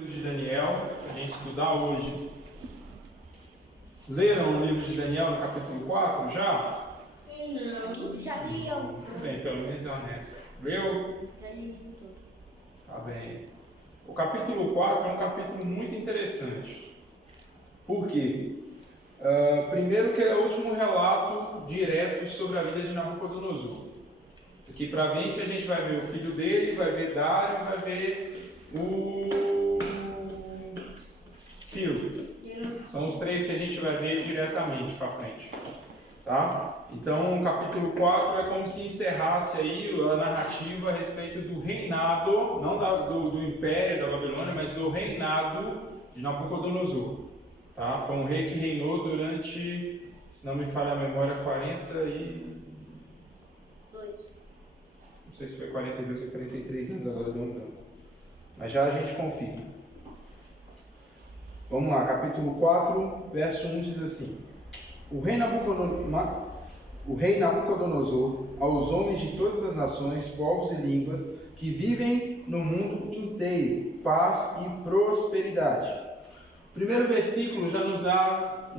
livro de Daniel, para a gente estudar hoje. Vocês leram o livro de Daniel no capítulo 4 já? Não, já li algum. Bem, pelo menos é honesto. Leu? Já li tudo. Tá bem. O capítulo 4 é um capítulo muito interessante. Por quê? Primeiro que é o último relato direto sobre a vida de Nabucodonosor. Aqui para frente a gente vai ver o filho dele, vai ver Dário, vai ver o Ciro. São os três que a gente vai ver diretamente para frente. Tá? Então o capítulo 4 é como se encerrasse aí a narrativa a respeito do reinado, não do império da Babilônia, mas do reinado de Nabucodonosor. Tá? Foi um rei que reinou durante, se não me falha a memória, 42. Não sei se foi 42 ou 43 anos, agora deu um branco. Mas já a gente confirma. Vamos lá, capítulo 4, verso 1 diz assim: O rei Nabucodonosor, aos homens de todas as nações, povos e línguas que vivem no mundo inteiro, paz e prosperidade. O primeiro versículo já nos dá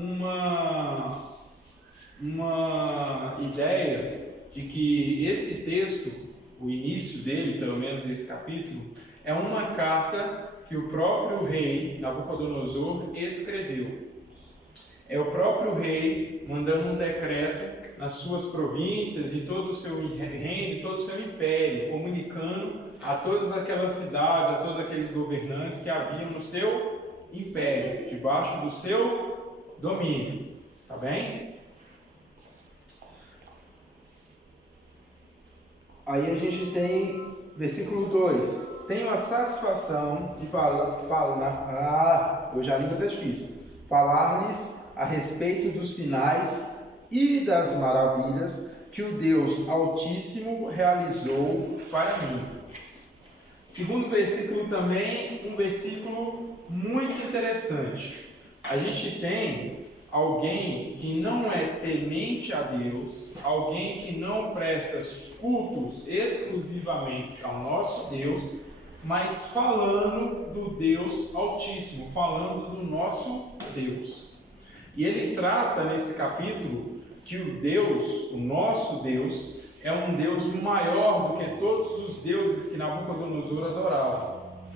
uma ideia de que esse texto, o início dele, pelo menos esse capítulo, é uma carta que o próprio rei Nabucodonosor escreveu. É o próprio rei mandando um decreto nas suas províncias, em todo o seu reino, todo o seu império, comunicando a todas aquelas cidades, a todos aqueles governantes que haviam no seu império, debaixo do seu domínio. Tá bem? Aí a gente tem versículo 2. Tenho a satisfação de hoje a língua está difícil. Falar-lhes a respeito dos sinais e das maravilhas que o Deus Altíssimo realizou para mim. Segundo versículo também, um versículo muito interessante. A gente tem alguém que não é temente a Deus, alguém que não presta cultos exclusivamente ao nosso Deus, mas falando do Deus Altíssimo, falando do nosso Deus. E ele trata nesse capítulo que o Deus, o nosso Deus, é um Deus maior do que todos os deuses que Nabucodonosor adorava.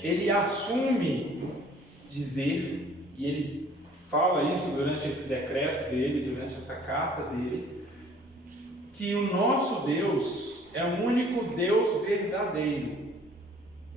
Ele assume dizer, e ele fala isso durante esse decreto dele, durante essa carta dele, que o nosso Deus é o único Deus verdadeiro.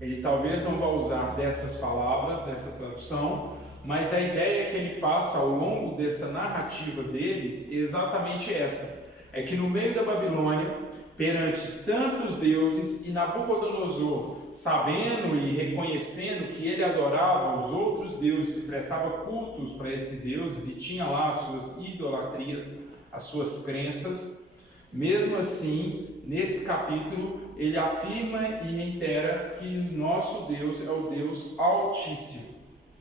Ele talvez não vá usar dessas palavras, dessa tradução, mas a ideia que ele passa ao longo dessa narrativa dele é exatamente essa. É que no meio da Babilônia, perante tantos deuses, e Nabucodonosor, sabendo e reconhecendo que ele adorava os outros deuses e prestava cultos para esses deuses e tinha lá as suas idolatrias, as suas crenças, mesmo assim, nesse capítulo, ele afirma e reitera que nosso Deus é o Deus Altíssimo,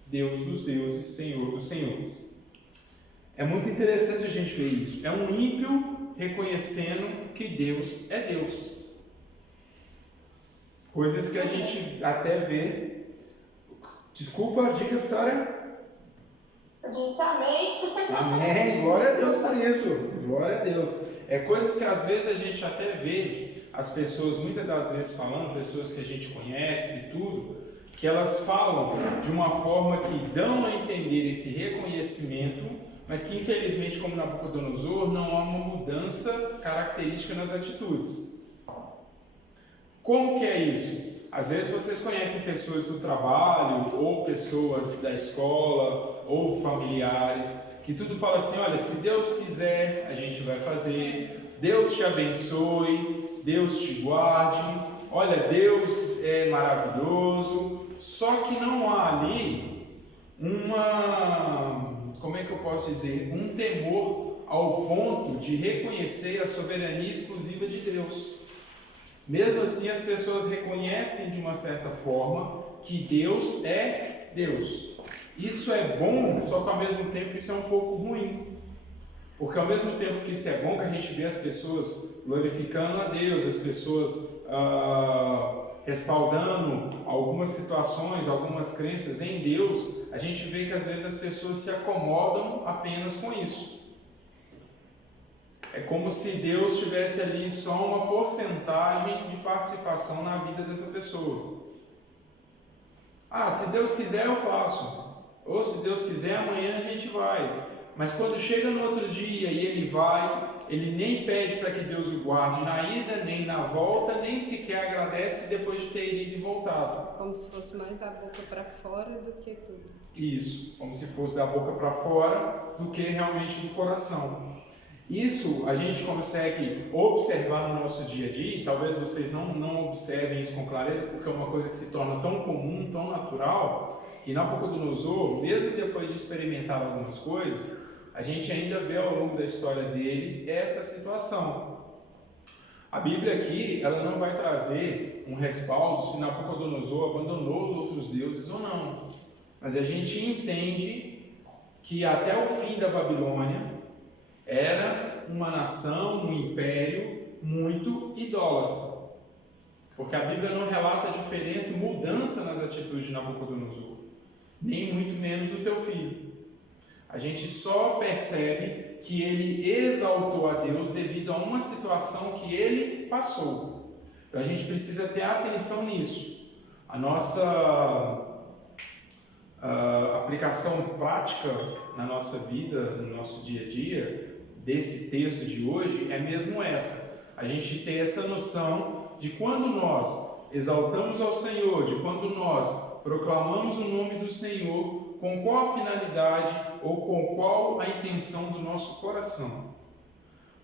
Deus dos deuses, Senhor dos senhores. É muito interessante a gente ver isso. É um ímpio reconhecendo que Deus é Deus. Coisas que a gente até vê. Desculpa, diga, Vitória. Eu disse amém. Amém, glória a Deus por isso. Glória a Deus. É coisas que às vezes a gente até vê as pessoas, muitas das vezes falando, pessoas que a gente conhece e tudo, que elas falam de uma forma que dão a entender esse reconhecimento, mas que infelizmente, como Nabucodonosor, não há uma mudança característica nas atitudes. Como que é isso? Às vezes vocês conhecem pessoas do trabalho, ou pessoas da escola, ou familiares, que tudo fala assim: olha, se Deus quiser, a gente vai fazer, Deus te abençoe, Deus te guarde, olha, Deus é maravilhoso. Só que não há ali como é que eu posso dizer, um temor ao ponto de reconhecer a soberania exclusiva de Deus. Mesmo assim, as pessoas reconhecem de uma certa forma que Deus é Deus. Isso é bom, só que ao mesmo tempo isso é um pouco ruim. Porque ao mesmo tempo que isso é bom, que a gente vê as pessoas glorificando a Deus, as pessoas respaldando algumas situações, algumas crenças em Deus, a gente vê que às vezes as pessoas se acomodam apenas com isso. É como se Deus tivesse ali só uma porcentagem de participação na vida dessa pessoa. Ah, se Deus quiser eu faço. Ou se Deus quiser amanhã a gente vai. Mas quando chega no outro dia e ele vai, ele nem pede para que Deus o guarde na ida, nem na volta, nem sequer agradece depois de ter ido e voltado. Como se fosse mais da boca para fora do que tudo. Isso, como se fosse da boca para fora do que realmente do coração. Isso a gente consegue observar no nosso dia a dia, e talvez vocês não observem isso com clareza, porque é uma coisa que se torna tão comum, tão natural, que Nabucodonosor, mesmo depois de experimentar algumas coisas, a gente ainda vê ao longo da história dele essa situação. A Bíblia aqui, ela não vai trazer um respaldo se Nabucodonosor abandonou os outros deuses ou não, mas a gente entende que até o fim da Babilônia, era uma nação, um império muito idólatra. Porque a Bíblia não relata diferença e mudança nas atitudes de Nabucodonosor, nem muito menos do teu filho. A gente só percebe que ele exaltou a Deus devido a uma situação que ele passou. Então a gente precisa ter atenção nisso. A nossa aplicação prática na nossa vida, no nosso dia a dia, desse texto de hoje é mesmo essa. A gente ter essa noção de quando nós exaltamos ao Senhor, de quando nós proclamamos o nome do Senhor, com qual finalidade ou com qual a intenção do nosso coração.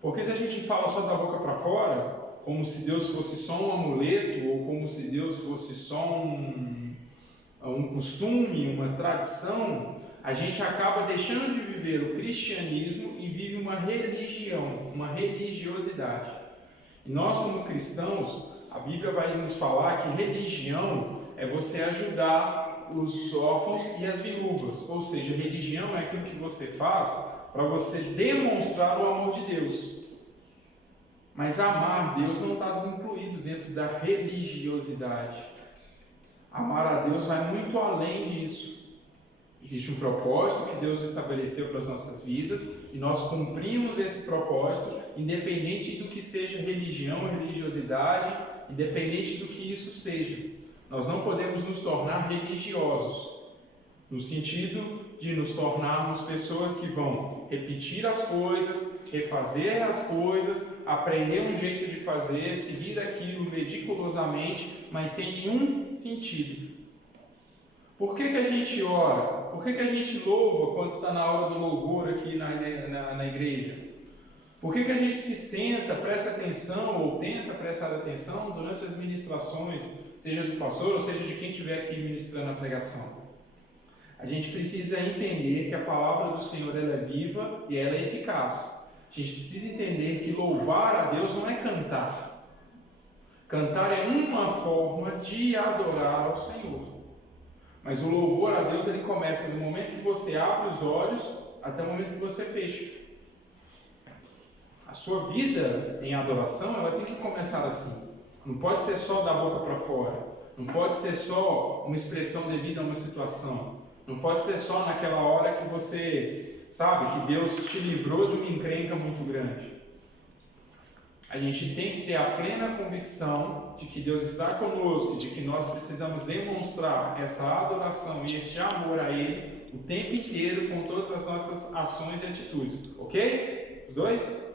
Porque se a gente fala só da boca para fora, como se Deus fosse só um amuleto, ou como se Deus fosse só um costume, uma tradição, a gente acaba deixando de viver o cristianismo e vive uma religião, uma religiosidade. E nós, como cristãos, a Bíblia vai nos falar que religião é você ajudar os órfãos e as viúvas. Ou seja, religião é aquilo que você faz para você demonstrar o amor de Deus. Mas amar Deus não está incluído dentro da religiosidade. Amar a Deus vai muito além disso. Existe um propósito que Deus estabeleceu para as nossas vidas e nós cumprimos esse propósito, independente do que seja religião ou religiosidade, independente do que isso seja. Nós não podemos nos tornar religiosos, no sentido de nos tornarmos pessoas que vão repetir as coisas, refazer as coisas, aprender um jeito de fazer, seguir aquilo meticulosamente, mas sem nenhum sentido. Por que a gente ora? Por que a gente louva quando está na hora do louvor aqui na igreja? Por que a gente se senta, presta atenção ou tenta prestar atenção durante as ministrações, seja do pastor ou seja de quem estiver aqui ministrando a pregação? A gente precisa entender que a palavra do Senhor ela é viva e ela é eficaz. A gente precisa entender que louvar a Deus não é cantar. Cantar é uma forma de adorar ao Senhor. Mas o louvor a Deus ele começa no momento que você abre os olhos até o momento que você fecha. A sua vida em adoração ela tem que começar assim. Não pode ser só da boca para fora. Não pode ser só uma expressão devida a uma situação. Não pode ser só naquela hora que você sabe que Deus te livrou de uma encrenca muito grande. A gente tem que ter a plena convicção de que Deus está conosco, de que nós precisamos demonstrar essa adoração e esse amor a Ele o tempo inteiro com todas as nossas ações e atitudes. Ok? Os dois?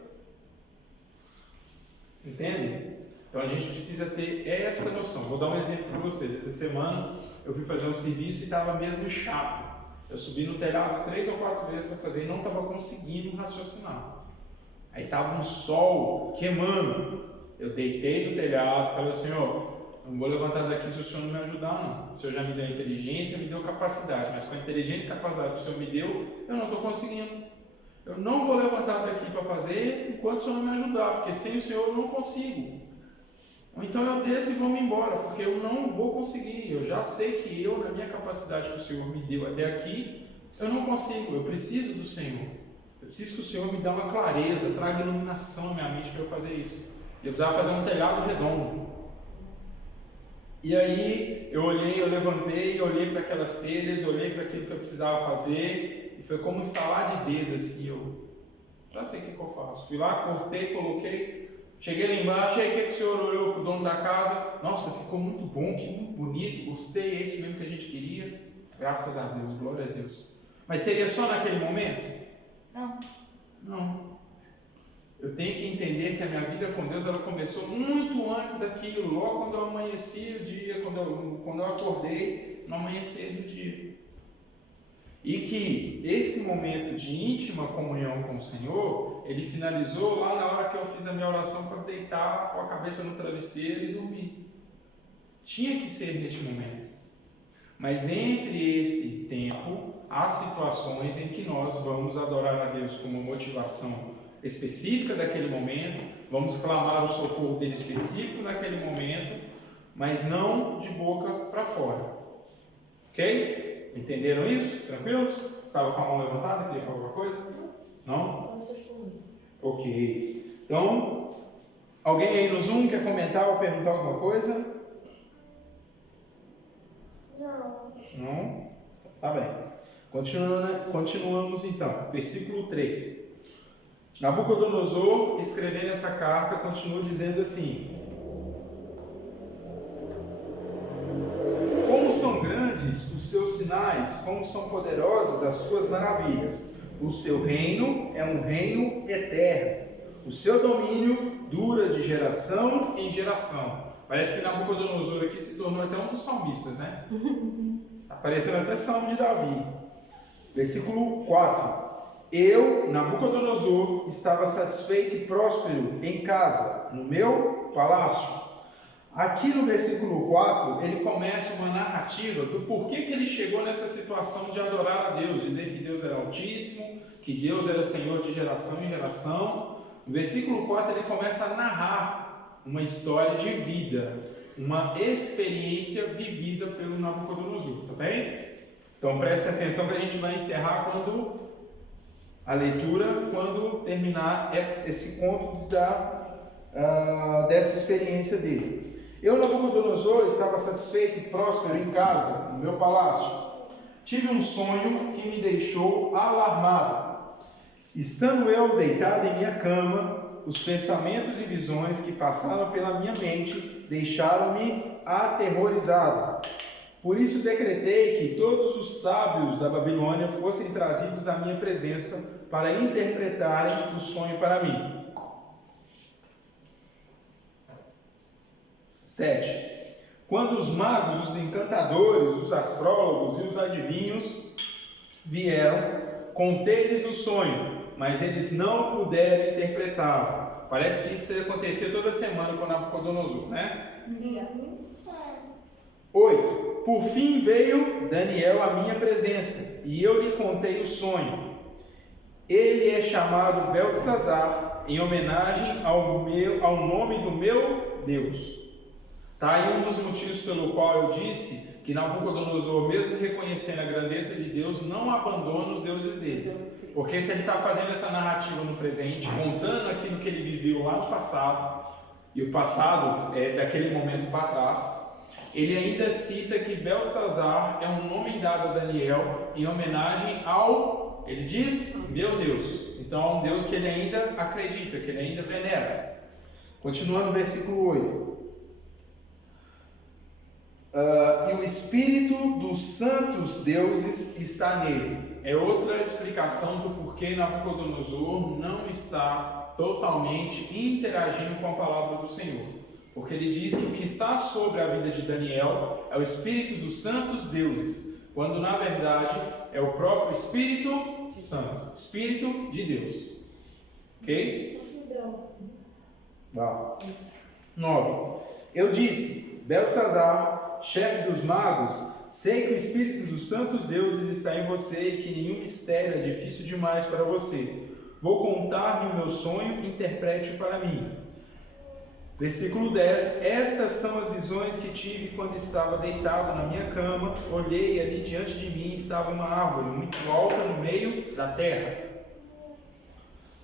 Entendem? Então a gente precisa ter essa noção. Vou dar um exemplo para vocês. Essa semana eu fui fazer um serviço e estava mesmo chato. Eu subi no telhado 3 ou 4 vezes para fazer e não estava conseguindo raciocinar. Aí estava um sol queimando. Eu deitei no telhado e falei, Senhor, não vou levantar daqui se o Senhor não me ajudar, não. O Senhor já me deu inteligência, me deu capacidade, mas com a inteligência e capacidade que o Senhor me deu, eu não estou conseguindo. Eu não vou levantar daqui para fazer enquanto o Senhor não me ajudar, porque sem o Senhor eu não consigo. Ou então eu desço e vou-me embora, porque eu não vou conseguir. Eu já sei que eu, na minha capacidade que o Senhor me deu até aqui, eu não consigo, eu preciso do Senhor. Eu preciso que o Senhor me dê uma clareza, traga iluminação na minha mente para eu fazer isso. Eu precisava fazer um telhado redondo. E aí eu olhei, eu levantei, olhei para aquelas telhas, olhei para aquilo que eu precisava fazer, e foi como um estalar de dedo, assim, eu já sei o que eu faço. Fui lá, cortei, coloquei, cheguei lá embaixo, aí o que o senhor olhou para o dono da casa? Nossa, ficou muito bom, que muito bonito, gostei, é isso mesmo que a gente queria. Graças a Deus, glória a Deus. Mas seria só naquele momento? Não. Não. Eu tenho que entender que a minha vida com Deus ela começou muito antes daquilo, logo quando eu amanheci o dia, quando eu acordei, no amanhecer do dia. E que esse momento de íntima comunhão com o Senhor, ele finalizou lá na hora que eu fiz a minha oração para deitar com a cabeça no travesseiro e dormir. Tinha que ser neste momento. Mas entre esse tempo, há situações em que nós vamos adorar a Deus com uma motivação específica daquele momento, vamos clamar o socorro dele específico naquele momento, mas não de boca para fora. Ok? Entenderam isso? Tranquilos? Estava com a mão levantada? Queria falar alguma coisa? Não? Ok. Então, alguém aí no Zoom quer comentar ou perguntar alguma coisa? Não? Tá bem. Continuamos então. Versículo 3. Nabucodonosor, escrevendo essa carta, continua dizendo assim: como são grandes os seus sinais, como são poderosas as suas maravilhas. O seu reino é um reino eterno. O seu domínio dura de geração em geração. Parece que Nabucodonosor aqui se tornou até um dos salmistas, né? Aparecendo até Salmo de Davi. Versículo 4. Eu, Nabucodonosor, estava satisfeito e próspero em casa, no meu palácio. Aqui no versículo 4, ele começa uma narrativa do porquê que ele chegou nessa situação de adorar a Deus, dizer que Deus era altíssimo, que Deus era Senhor de geração em geração. No versículo 4, ele começa a narrar uma história de vida, uma experiência vivida pelo Nabucodonosor, tá bem? Então preste atenção que a gente vai encerrar quando a leitura, quando terminar esse conto dessa experiência dele. Eu, Nabucodonosor, estava satisfeito e próspero em casa, no meu palácio. Tive um sonho que me deixou alarmado. Estando eu deitado em minha cama, os pensamentos e visões que passaram pela minha mente deixaram-me aterrorizado. Por isso decretei que todos os sábios da Babilônia fossem trazidos à minha presença para interpretarem o sonho para mim. 7. Quando os magos, os encantadores, os astrólogos e os adivinhos vieram, contei-lhes o sonho, mas eles não puderam interpretá-lo. Parece que isso acontecia toda semana com Nabucodonosor, né? 8. Por fim veio Daniel à minha presença, e eu lhe contei o sonho. Ele é chamado Beltesazar, em homenagem ao nome do meu Deus. Está aí um dos motivos pelo qual eu disse que Nabucodonosor, mesmo reconhecendo a grandeza de Deus, não abandona os deuses dele. Porque se ele está fazendo essa narrativa no presente, contando aquilo que ele viveu lá no passado, e o passado é daquele momento para trás, ele ainda cita que Beltesazar é um nome dado a Daniel em homenagem ao, ele diz, meu Deus. Então é um Deus que ele ainda acredita, que ele ainda venera. Continuando no versículo 8. E o Espírito dos santos deuses está nele. É outra explicação do porquê Nabucodonosor não está totalmente interagindo com a palavra do Senhor. Porque ele diz que o que está sobre a vida de Daniel é o Espírito dos santos deuses, quando na verdade é o próprio Espírito Santo, Espírito de Deus. Ok? 9. Eu disse, Beltesazar, chefe dos magos, sei que o Espírito dos santos deuses está em você e que nenhum mistério é difícil demais para você. Vou contar-lhe o meu sonho e interprete-o para mim. Versículo 10. Estas são as visões que tive quando estava deitado na minha cama. Olhei e ali diante de mim estava uma árvore muito alta no meio da terra.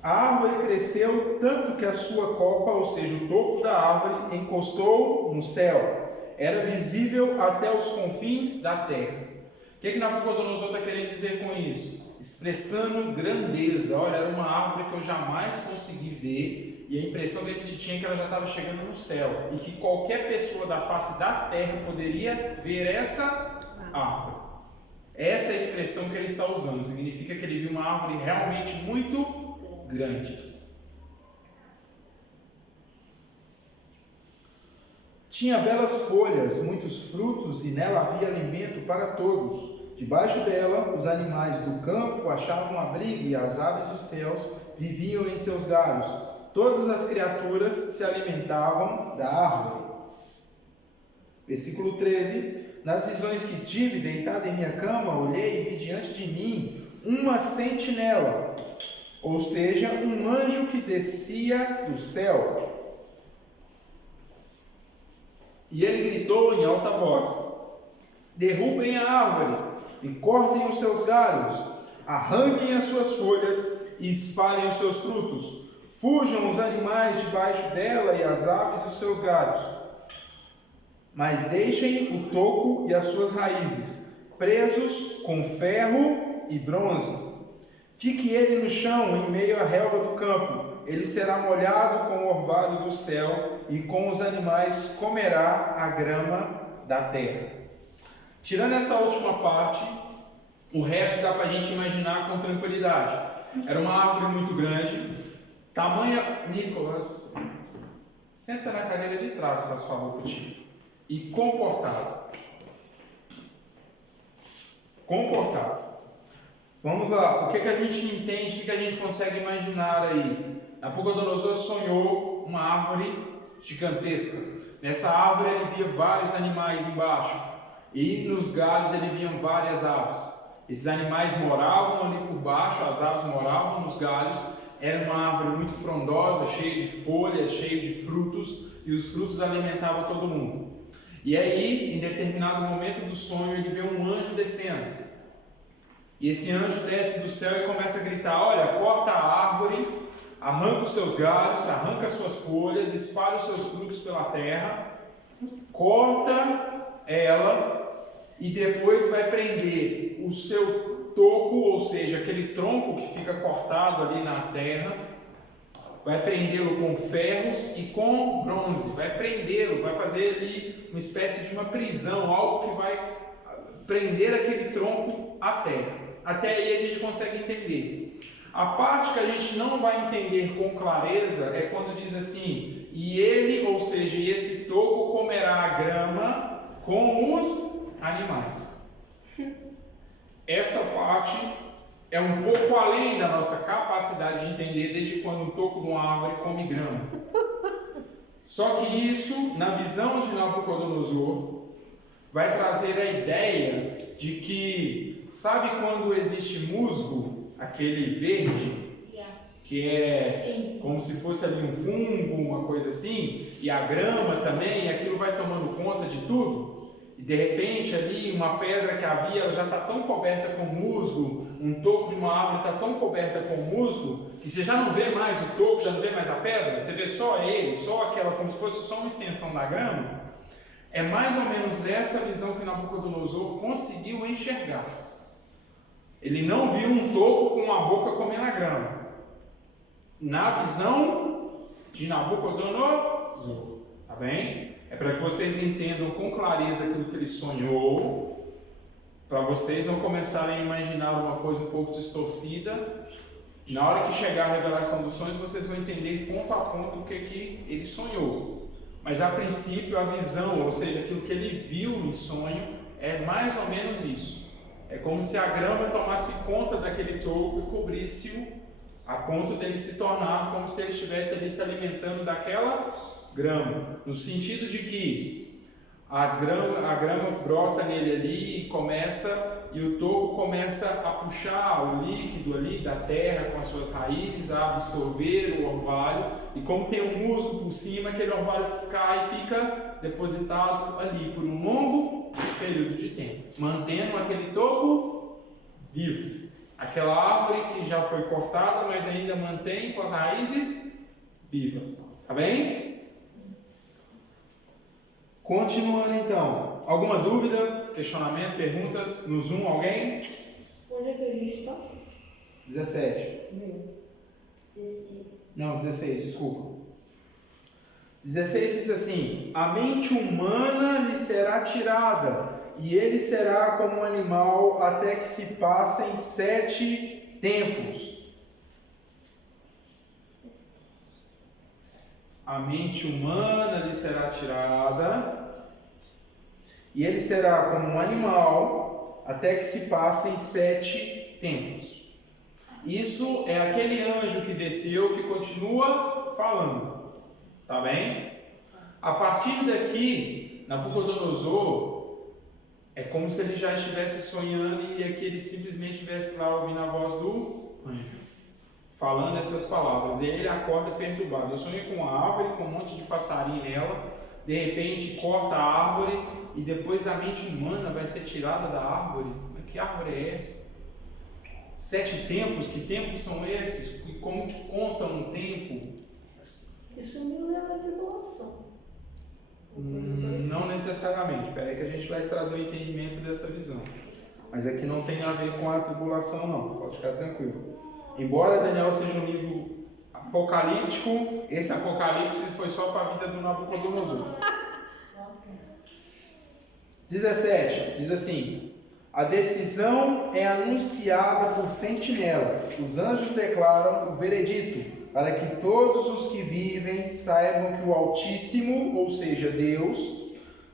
A árvore cresceu tanto que a sua copa, ou seja, o topo da árvore, encostou no céu. era visível até os confins da terra. O que Nabucodonosor está querendo dizer com isso? Expressando grandeza. Olha, era uma árvore que eu jamais consegui ver, e a impressão que a gente tinha é que ela já estava chegando no céu, e que qualquer pessoa da face da terra poderia ver essa árvore. Essa é a expressão que ele está usando. Significa que ele viu uma árvore realmente muito grande. Tinha belas folhas, muitos frutos, e nela havia alimento para todos. Debaixo dela, os animais do campo achavam abrigo, e as aves dos céus viviam em seus galhos. Todas as criaturas se alimentavam da árvore. Versículo 13. Nas visões que tive, deitado em minha cama, olhei e vi diante de mim uma sentinela, ou seja, um anjo que descia do céu. E ele gritou em alta voz: derrubem a árvore e cortem os seus galhos, arranquem as suas folhas e espalhem os seus frutos. Fujam os animais debaixo dela e as aves os seus galhos. Mas deixem o toco e as suas raízes, presos com ferro e bronze. Fique ele no chão, em meio à relva do campo. Ele será molhado com o orvalho do céu, e com os animais comerá a grama da terra. Tirando essa última parte, o resto dá para a gente imaginar com tranquilidade. Era uma árvore muito grande, tamanha... Nicolas, senta na cadeira de trás, faz favor, contigo. E comportado. Vamos lá, o que a gente entende, o que a gente consegue imaginar aí? Nabucodonosor sonhou uma árvore gigantesca. Nessa árvore ele via vários animais embaixo, e nos galhos ele via várias aves. Esses animais moravam ali por baixo, as aves moravam nos galhos. Era uma árvore muito frondosa, cheia de folhas, cheia de frutos, e os frutos alimentavam todo mundo. E aí, em determinado momento do sonho, ele vê um anjo descendo. E esse anjo desce do céu e começa a gritar: olha, corta a árvore, arranca os seus galhos, arranca as suas folhas, espalha os seus frutos pela terra, corta ela e depois vai prender o seu toco, ou seja, aquele tronco que fica cortado ali na terra, vai prendê-lo com ferros e com bronze, vai prendê-lo, vai fazer ali uma espécie de uma prisão, algo que vai prender aquele tronco à terra. Até aí a gente consegue entender. A parte que a gente não vai entender com clareza é quando diz assim: e ele, ou seja, esse toco comerá a grama com os animais. Essa parte é um pouco além da nossa capacidade de entender desde quando o toco de uma árvore come grama. Só que isso, na visão de Nabucodonosor, vai trazer a ideia de que, sabe quando existe musgo, aquele verde, que é como se fosse ali um fungo, uma coisa assim, e a grama também, e aquilo vai tomando conta de tudo? E de repente ali uma pedra que havia, ela já está tão coberta com musgo, um toco de uma árvore está tão coberta com musgo, que você já não vê mais o toco, já não vê mais a pedra, você vê só ele, só aquela, como se fosse só uma extensão da grama. É mais ou menos essa visão que Nabucodonosor conseguiu enxergar. Ele não viu um toco com a boca comendo a grama. Na visão de Nabucodonosor, tá bem? É para que vocês entendam com clareza aquilo que ele sonhou, para vocês não começarem a imaginar uma coisa um pouco distorcida. Na hora que chegar a revelação dos sonhos, vocês vão entender ponto a ponto o que ele sonhou. Mas a princípio a visão, ou seja, aquilo que ele viu no sonho, é mais ou menos isso. É como se a grama tomasse conta daquele toco e cobrisse-o, a ponto dele se tornar como se ele estivesse ali se alimentando daquela grama, no sentido de que a grama brota nele ali e o toco começa a puxar o líquido ali da terra com as suas raízes, a absorver o orvalho, e como tem um musgo por cima, aquele orvalho cai e fica depositado ali por um longo período de tempo, mantendo aquele toco vivo. Aquela árvore que já foi cortada, mas ainda mantém com as raízes vivas. Tá bem? Continuando então. Alguma dúvida, questionamento, perguntas no Zoom? Alguém? Onde é que a gente está? 17. 16. Não, 16, desculpa. 16 diz assim: a mente humana lhe será tirada, e ele será como um animal até que se passem 7 tempos. A mente humana lhe será tirada, e ele será como um animal até que se passem 7 tempos. Isso é aquele anjo que desceu que continua falando. Tá bem? A partir daqui, Nabucodonosor é como se ele já estivesse sonhando e aqui ele simplesmente estivesse lá ouvindo a voz do anjo falando essas palavras. E aí ele acorda perturbado. Eu sonhei com uma árvore com um monte de passarinho nela. De repente corta a árvore e depois a mente humana vai ser tirada da árvore. Mas que árvore é essa? 7 tempos? Que tempos são esses? E como que contam um tempo? Isso me lembra de tribulação. Não necessariamente. Espera aí que a gente vai trazer o entendimento dessa visão. Mas aqui não tem a ver com a tribulação não. Pode ficar tranquilo. Embora Daniel seja um livro apocalíptico, esse apocalipse foi só para a vida do Nabucodonosor. 17. Diz assim: a decisão é anunciada por sentinelas. Os anjos declaram o veredito, para que todos os que vivem saibam que o Altíssimo, ou seja, Deus,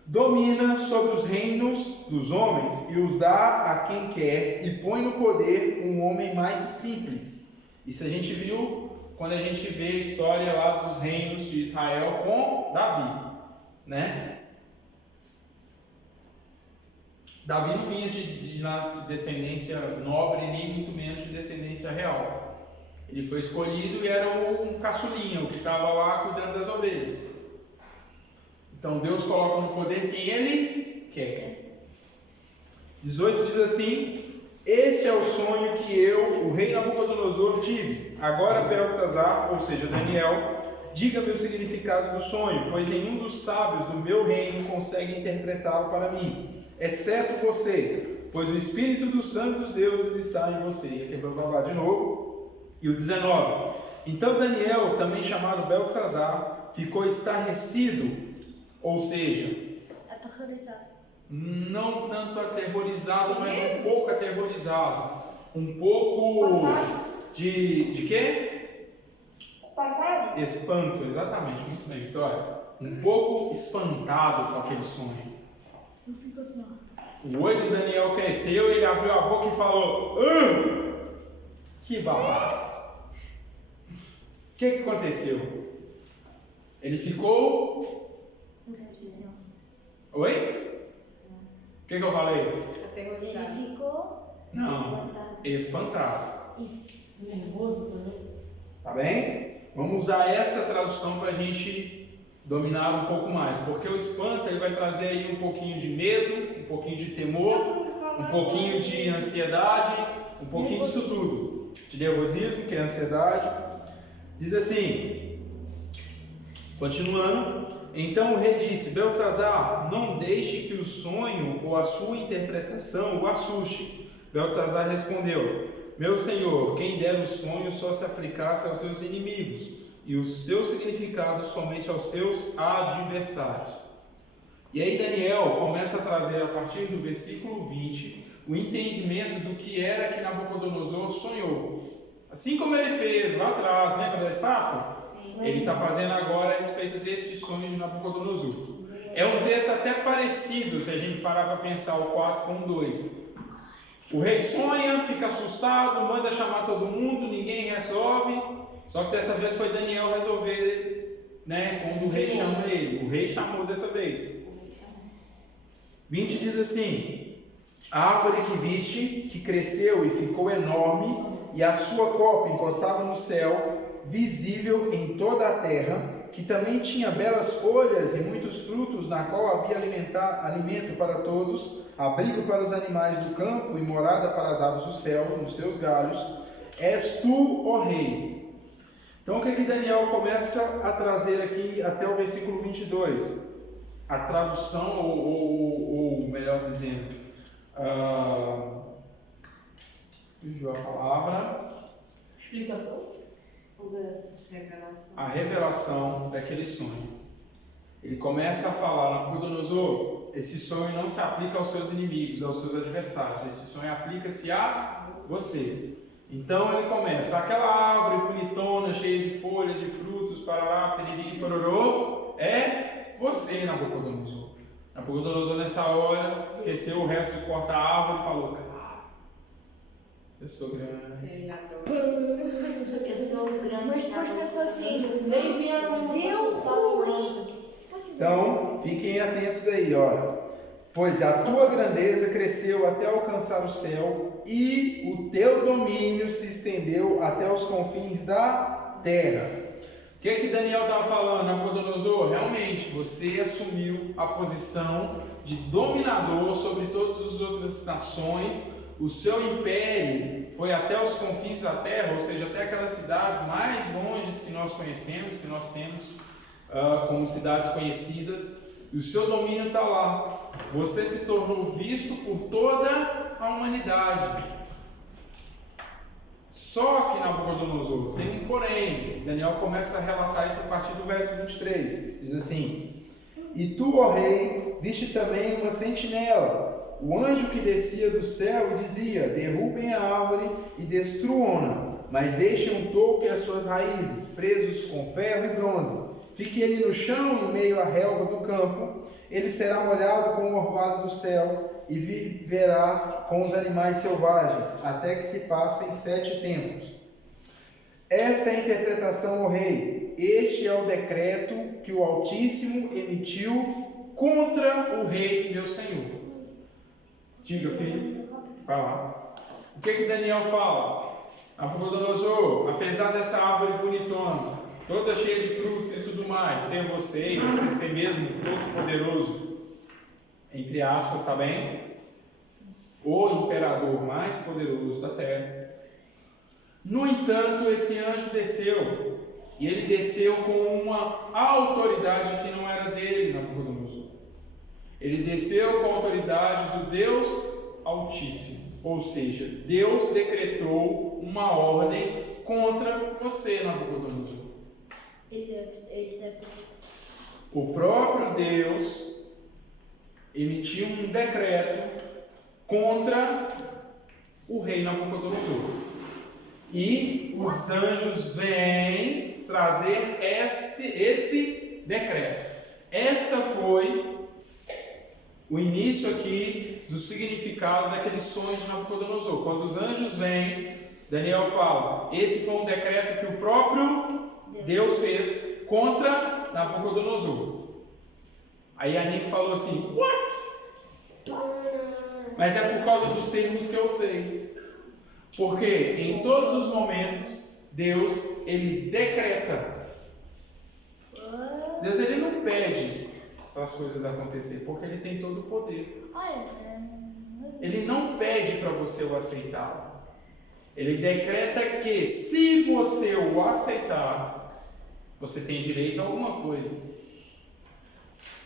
domina sobre os reinos dos homens e os dá a quem quer e põe no poder um homem mais simples. Isso a gente viu quando a gente vê a história lá dos reinos de Israel com Davi, né? Davi não vinha de descendência nobre, nem muito menos de descendência real. Ele foi escolhido e era um caçulinha, o que estava lá cuidando das ovelhas. Então Deus coloca no poder quem Ele quer. 18 diz assim: este é o sonho que eu, o rei Nabucodonosor, tive. Agora Beltesazar, ou seja, Daniel, diga-me o significado do sonho, pois nenhum dos sábios do meu reino consegue interpretá-lo para mim, exceto você, pois o Espírito dos santos deuses está em você. E aqui vai falar de novo. E o 19: então Daniel, também chamado Beltesazar, ficou estarrecido, ou seja, Aterrorizado. não tanto aterrorizado, mas um pouco aterrorizado. Um pouco de quê? Espantado? Espanto, exatamente, muito bem, Vitória. Um pouco espantado com aquele sonho. Eu fico assim, ó. O olho do Daniel cresceu, ele abriu a boca e falou: que babado! O que aconteceu? Ele ficou... Oi? O que eu falei? Aterrorizado. Ele ficou Não, espantado. Isso. Nervoso também. Tá bem? Vamos usar essa tradução para a gente dominar um pouco mais, porque o espanto ele vai trazer aí um pouquinho de medo, um pouquinho de temor, um pouquinho de ansiedade, um pouquinho disso tudo, de nervosismo, que é ansiedade. Diz assim, continuando: então o rei disse: Beltesazar, não deixe que o sonho ou a sua interpretação o assuste. Beltesazar respondeu: meu senhor, quem dera o sonho só se aplicasse aos seus inimigos, e o seu significado somente aos seus adversários. E aí Daniel começa a trazer, a partir do versículo 20, o entendimento do que era que Nabucodonosor sonhou. Assim como ele fez lá atrás, lembra da estátua? Ele está fazendo agora a respeito desse sonho de Nabucodonosor. É um texto até parecido, se a gente parar para pensar, o 4 com o 2. O rei sonha, fica assustado, manda chamar todo mundo, ninguém resolve. Só que dessa vez foi Daniel resolver, né, quando o rei chama ele. O rei chamou dessa vez. 20 diz assim: a árvore que viste, que cresceu e ficou enorme, e a sua copa encostava no céu, visível em toda a terra, que também tinha belas folhas e muitos frutos, na qual havia alimento para todos, abrigo para os animais do campo e morada para as aves do céu, nos seus galhos, és tu, ó rei. Então o que é que Daniel começa a trazer aqui até o versículo 22? a tradução, ou melhor dizendo, fugiu a palavra, Explicação? Revelação. a revelação daquele sonho. Ele começa a falar, Nabucodonosor, esse sonho não se aplica aos seus inimigos, aos seus adversários, esse sonho aplica-se a você. Então ele começa, aquela árvore bonitona, cheia de folhas, de frutos, parará, periri, pororô, é você, Nabucodonosor. Nabucodonosor nessa hora esqueceu o resto de cortar a árvore e falou, cara, eu sou grande. Ele adora. Eu sou grande. Mas depois pensou assim, Nem vieram. deu ruim. Então, fiquem atentos aí, olha. Pois a tua grandeza cresceu até alcançar o céu e o teu domínio se estendeu até os confins da terra. O que Daniel estava falando, Nabucodonosor? Realmente, você assumiu a posição de dominador sobre todas as outras nações. O seu império foi até os confins da terra, ou seja, até aquelas cidades mais longes que nós conhecemos, que nós temos como cidades conhecidas, e o seu domínio está lá. Você se tornou visto por toda a humanidade. Só que Nabucodonosor tem um porém. Daniel começa a relatar isso a partir do verso 23. Diz assim: E tu, ó rei, viste também uma sentinela, o anjo que descia do céu e dizia: derrubem a árvore e destruam-na, mas deixem um toco e as suas raízes, presos com ferro e bronze. Fique ele no chão, em meio à relva do campo, ele será molhado com o orvalho do céu e viverá com os animais selvagens, até que se passem 7 tempos. Esta é a interpretação, ó rei. Este é o decreto que o Altíssimo emitiu contra o rei, meu senhor. Diga, filho. Vai lá. O que Daniel fala? Nabucodonosor, apesar dessa árvore bonitona, toda cheia de frutos e tudo mais, ser você e você ser mesmo todo poderoso, entre aspas, tá bem? O imperador mais poderoso da terra. No entanto, esse anjo desceu, e ele desceu com uma autoridade que não era dele, Nabucodonosor. Ele desceu com a autoridade do Deus Altíssimo, ou seja, Deus decretou uma ordem contra você, Nabucodonosor. Ele deve ter. O próprio Deus emitiu um decreto contra o rei Nabucodonosor. E os anjos vêm trazer esse decreto. Essa foi o início aqui do significado daquele sonho de Nabucodonosor. Quando os anjos vêm, Daniel fala: esse foi um decreto que o próprio Deus fez contra Nabucodonosor. Aí a Nick falou assim: what? Mas é por causa dos termos que eu usei. Porque em todos os momentos Deus, ele decreta. Deus, ele não pede para as coisas acontecer, porque ele tem todo o poder. Ele não pede para você o aceitar. Ele decreta que se você o aceitar, você tem direito a alguma coisa.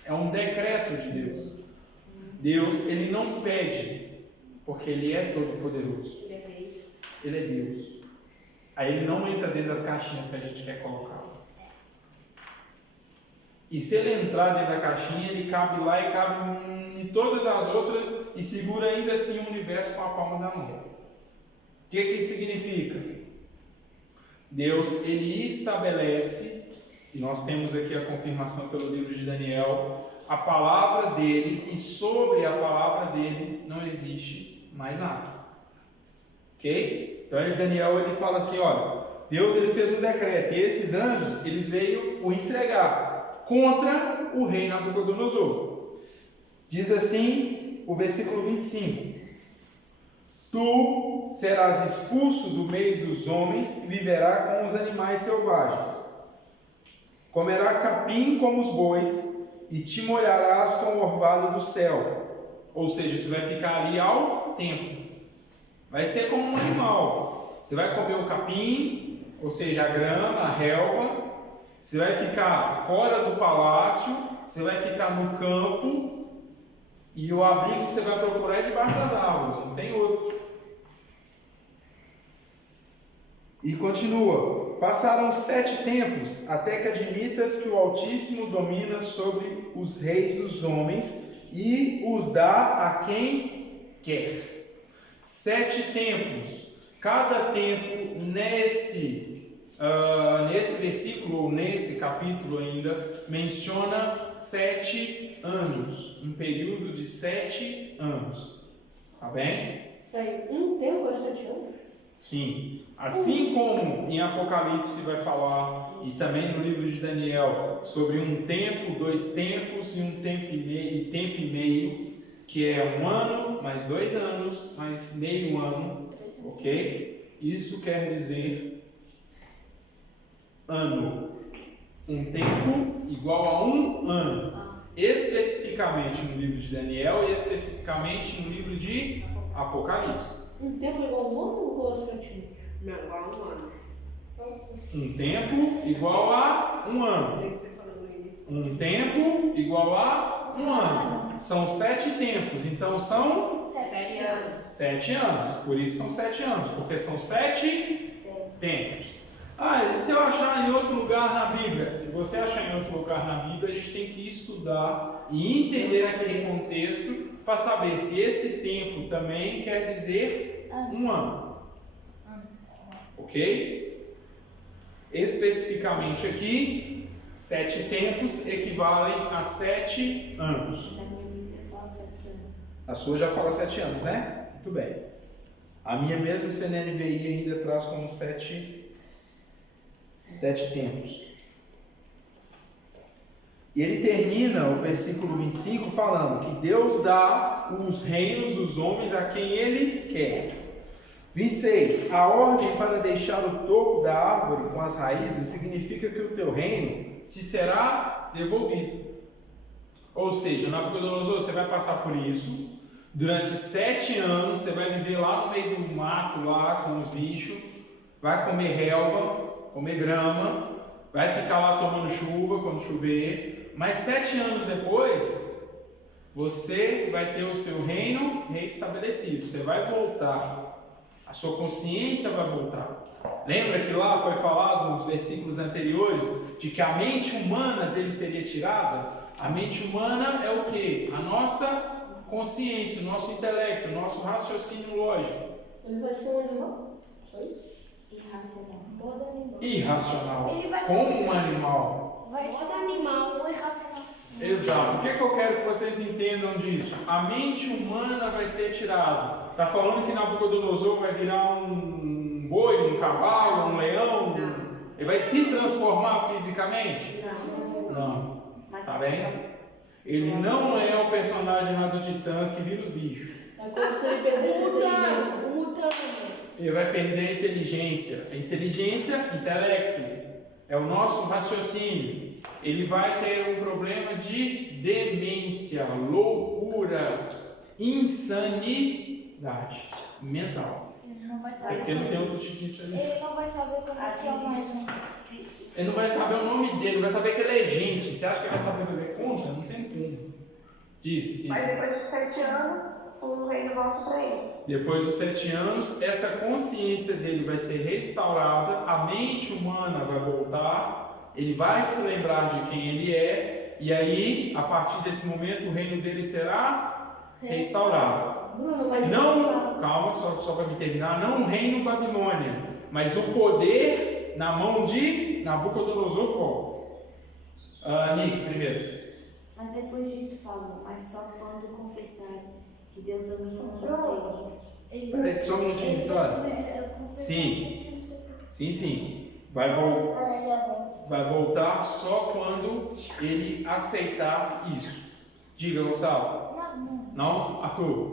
É um decreto de Deus. Deus, ele não pede, porque ele é todo poderoso. Ele é Deus. Aí ele não entra dentro das caixinhas que a gente quer colocar. E se ele entrar dentro da caixinha, ele cabe lá e cabe em todas as outras e segura ainda assim o universo com a palma da mão. O que isso significa? Deus, ele estabelece, e nós temos aqui a confirmação pelo livro de Daniel, a palavra dele, e sobre a palavra dele não existe mais nada. Ok? Então Daniel ele fala assim, olha, Deus ele fez um decreto, e esses anjos, eles veio o entregar contra o rei Nabucodonosor. Diz assim o versículo 25: Tu serás expulso do meio dos homens e viverá com os animais selvagens. Comerá capim como os bois e te molharás com o orvalho do céu. Ou seja, você vai ficar ali ao tempo. Vai ser como um animal. Você vai comer o capim, ou seja, a grama, a relva, Você vai ficar fora do palácio, você vai ficar no campo, e o abrigo que você vai procurar é debaixo das árvores, não tem outro. E continua: passaram 7 tempos, até que admitas que o Altíssimo domina sobre os reis dos homens e os dá a quem quer. 7 tempos. Cada tempo nesse versículo, ou nesse capítulo ainda, menciona 7 anos. Um período de 7 anos. Tá bem? Aí, um tempo é 7 anos? Sim. Assim como em Apocalipse vai falar, e também no livro de Daniel, sobre um tempo, 2 tempos e um tempo e meio, que é 1 ano, mais 2 anos, mais meio ano, ok? Isso quer dizer ano. Um tempo igual a 1 ano. Especificamente no livro de Daniel e especificamente no livro de Apocalipse. Um tempo igual a um ano ou 7 anos? Não, igual a um ano. Um tempo igual a 1 ano. Tem que você falou no início. Um tempo igual a 1 ano. São 7 tempos, então são 7 anos. 7 anos. Por isso são 7 anos, porque são 7 tempos. E se eu achar em outro lugar na Bíblia? Se você achar em outro lugar na Bíblia, a gente tem que estudar e entender aquele contexto para saber se esse tempo também quer dizer 1 ano. Ok? Especificamente aqui, 7 tempos equivalem a 7 anos. Na minha Bíblia fala 7 anos. A sua já fala 7 anos, né? Muito bem. A minha mesmo CNVI ainda traz como 7 tempos. E ele termina o versículo 25 falando que Deus dá os reinos dos homens a quem Ele quer. 26. A ordem para deixar o toco da árvore com as raízes significa que o teu reino te será devolvido. Ou seja, Nabucodonosor, você vai passar por isso. Durante 7 anos, você vai viver lá no meio do mato, lá com os bichos. Vai comer relva, comer grama. Vai ficar lá tomando chuva quando chover. Mas 7 anos depois, você vai ter o seu reino reestabelecido. Você vai voltar. A sua consciência vai voltar. Lembra que lá foi falado nos versículos anteriores de que a mente humana dele seria tirada? A mente humana é o quê? A nossa consciência, o nosso intelecto, o nosso raciocínio lógico. Ele vai ser um animal? Só isso? Irracional. Todo animal. Irracional. Ele vai ser Como um animal. Vai ser um animal ou irracional. Exato. O que eu quero que vocês entendam disso? A mente humana vai ser tirada. Está falando que Nabucodonosor vai virar um boi, um cavalo, um leão? Ele vai se transformar fisicamente? Não. Mas Tá bem? Ele não é o personagem lá do Titãs que vira os bichos. É como se ele perdesse a inteligência. Mutando. Ele vai perder a inteligência. A inteligência, intelecto, é o nosso raciocínio. Ele vai ter um problema de demência, loucura, insanidade mental. Ele não vai É saber. porque não tem outro tipo de insanidade. Ele não vai saber como é que é mais um. Ele não vai saber o nome dele, não vai saber que ele é gente. Você acha que ele vai saber fazer conta? Não tem como. Diz. Mas depois dos 7 anos, o reino volta para ele. Depois dos 7 anos, essa consciência dele vai ser restaurada, a mente humana vai voltar, ele vai se lembrar de quem ele é, e aí, a partir desse momento, o reino dele será restaurado. Bruno, mas Não, calma, só para me terminar, não o reino Babilônia, mas o poder na mão de Nabucodonosor volta. Nick, primeiro. Mas depois disso falam, mas só quando confessarem que Deus domina o mundo inteiro. Peraí, só um minutinho, Vitória. Sim. Vai voltar só quando ele aceitar isso. Diga, Gonçalo. Não? Arthur?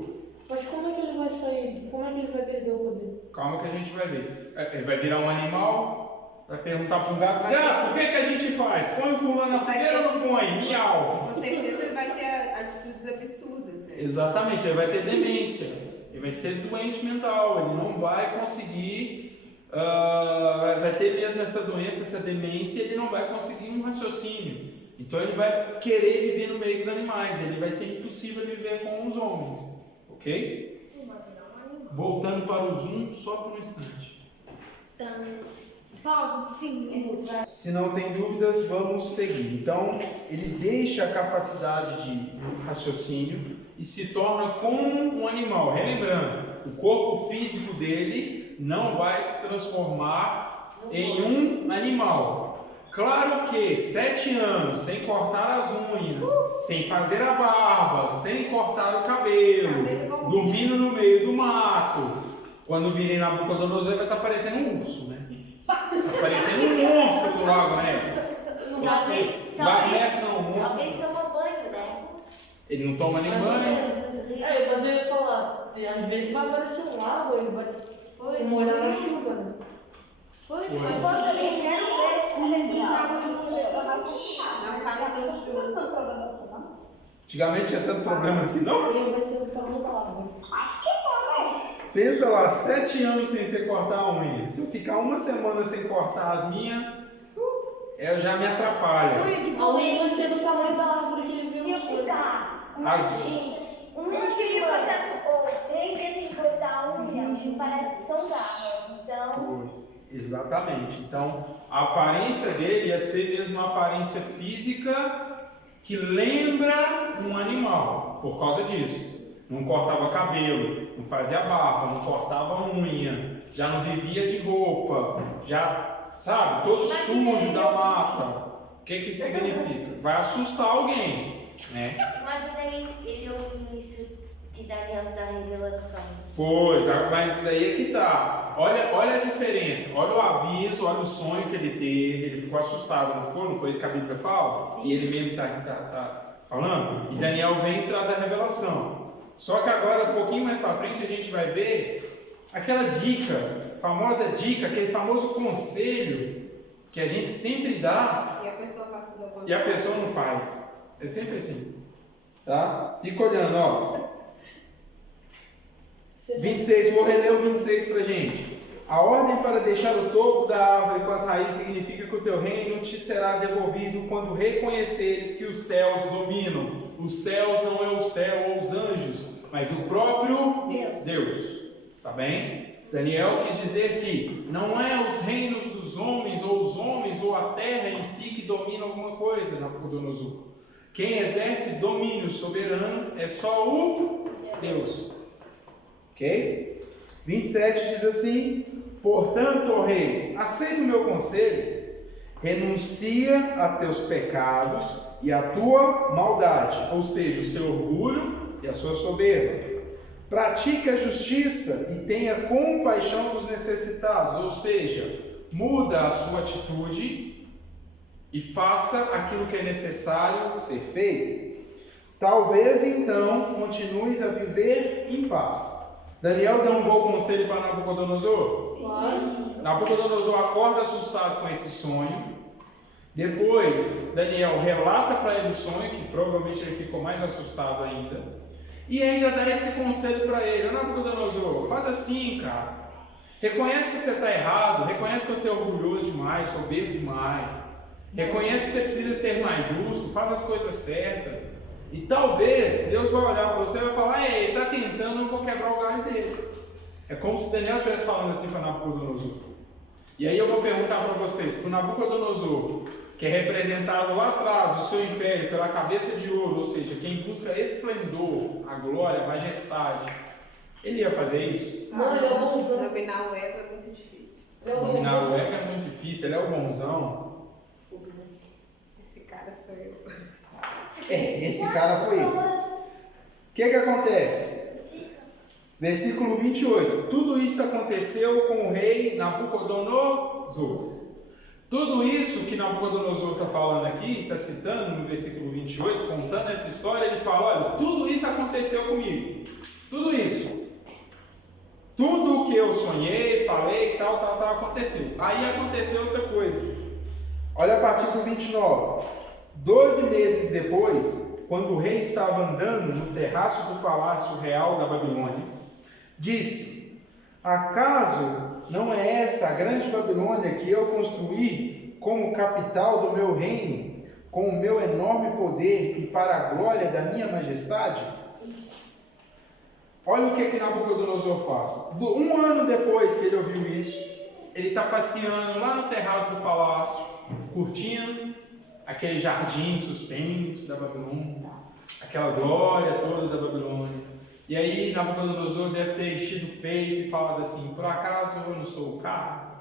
Mas como é que ele vai sair? Como é que ele vai perder o poder? Calma que a gente vai ver. Ele vai virar um animal, vai perguntar para um gato, gato, o que a gente faz? Põe o fulano na fogueira ou não põe? Miau. Com certeza ele vai ter atitudes absurdas, né? Exatamente, ele vai ter demência. Ele vai ser doente mental, ele não vai conseguir vai ter mesmo essa doença, essa demência, ele não vai conseguir um raciocínio. Então ele vai querer viver no meio dos animais, ele vai ser impossível de viver com os homens, ok? Voltando para o Zoom só por um instante. Pausa, sim. Se não tem dúvidas, vamos seguir. Então, ele deixa a capacidade de raciocínio e se torna como um animal. Relembrando, o corpo físico dele não vai se transformar em um animal. Claro que 7 anos sem cortar as unhas, sem fazer a barba, sem cortar o cabelo, dormindo no meio do mato, quando virem Nabucodonosor vai estar parecendo um urso, né? Parecendo um monstro do lago, né? Talvez não, um monstro. talvez toma banho, né? Ele não toma nem banho. Mas eu ia falar, às vezes vai aparecer um lago, ele vai se molhar na chuva, né? Eu quero ver. Não fale todos juntos. Antigamente tinha tanto problema assim, não? Ele vai ser o tamanho da árvore. Pensa lá, 7 anos sem você cortar a unha. Se eu ficar uma semana sem cortar as minhas, eu já me atrapalho. A unha vai ser do tamanho da árvore que ele viu no Eu sonho. ficar Eu queria fazer 3 vezes sem cortar a unha, parece que são garras. Então, Exatamente. Então, a aparência dele ia ser mesmo uma aparência física que lembra um animal, por causa disso. Não cortava cabelo, não fazia barba, não cortava unha, já não vivia de roupa, já, sabe, todo sujo da mata. O que que significa? Vai assustar alguém, né? Imagina ele ouvindo isso que Daniel dá a revelação. Pois, mas aí é que tá. Olha a diferença, olha o aviso, olha o sonho que ele teve, ele ficou assustado, não ficou? Não foi isso que a Bíblia fala? Sim. E ele mesmo tá falando? E Daniel vem e traz a revelação. Só que agora, um pouquinho mais para frente, a gente vai ver aquela dica, famosa dica, aquele famoso conselho que a gente sempre dá E a pessoa faz tudo ao e a contrário. pessoa não faz. É sempre assim. Tá? Fica olhando, ó. 26, vou reler o 26 pra gente. A ordem para deixar o topo da árvore com as raízes significa que o teu reino te será devolvido quando reconheceres que os céus dominam. Os céus não é o céu ou os anjos, mas o próprio Deus. Tá bem? Daniel quis dizer que não é os reinos dos homens ou a terra em si que domina alguma coisa, Nabucodonosor. Quem exerce domínio soberano é só o Deus. Ok? 27 diz assim: portanto, ó rei, aceita o meu conselho, renuncia a teus pecados e a tua maldade, ou seja, o seu orgulho e a sua soberba. Pratique a justiça e tenha compaixão dos necessitados, ou seja, muda a sua atitude e faça aquilo que é necessário ser feito. Talvez então continues a viver em paz. Daniel deu um bom conselho para Nabucodonosor? Sim. Nabucodonosor acorda assustado com esse sonho. Depois, Daniel relata para ele o sonho, que provavelmente ele ficou mais assustado ainda. E ainda dá esse conselho para ele: Nabucodonosor, faz assim, cara. Reconhece que você está errado, reconhece que você é orgulhoso demais, soberbo demais. Reconhece que você precisa ser mais justo, faz as coisas certas. E talvez Deus vai olhar para você e vai falar: ei, ele está tentando, eu vou quebrar o galho dele. É como se Daniel estivesse falando assim para Nabucodonosor. E aí eu vou perguntar para vocês: para o Nabucodonosor, que é representado lá atrás, o seu império, pela cabeça de ouro, ou seja, quem busca esplendor, a glória, a majestade, ele ia fazer isso? Não, ele é o bonzão. Dominar o ego é muito difícil. Dominar o ego é muito difícil, ele é o bonzão. Esse cara sou eu. Esse cara foi ele. O que acontece? Versículo 28. Tudo isso aconteceu com o rei Nabucodonosor. Tudo isso que Nabucodonosor está falando aqui, está citando no versículo 28, contando essa história, ele fala: olha, tudo isso aconteceu comigo. Tudo isso. Tudo o que eu sonhei, falei, tal, aconteceu. Aí aconteceu outra coisa. Olha a partir do 29. 12 meses depois, quando o rei estava andando no terraço do palácio real da Babilônia, disse: Acaso não é essa a grande Babilônia que eu construí como capital do meu reino, com o meu enorme poder e para a glória da minha majestade? Olha o que Nabucodonosor faz. Um ano depois que ele ouviu isso, ele está passeando lá no terraço do palácio, curtindo aquele jardim suspenso da Babilônia, aquela glória toda da Babilônia. E aí Nabucodonosor deve ter enchido o peito e falado assim: por acaso eu não sou o cara?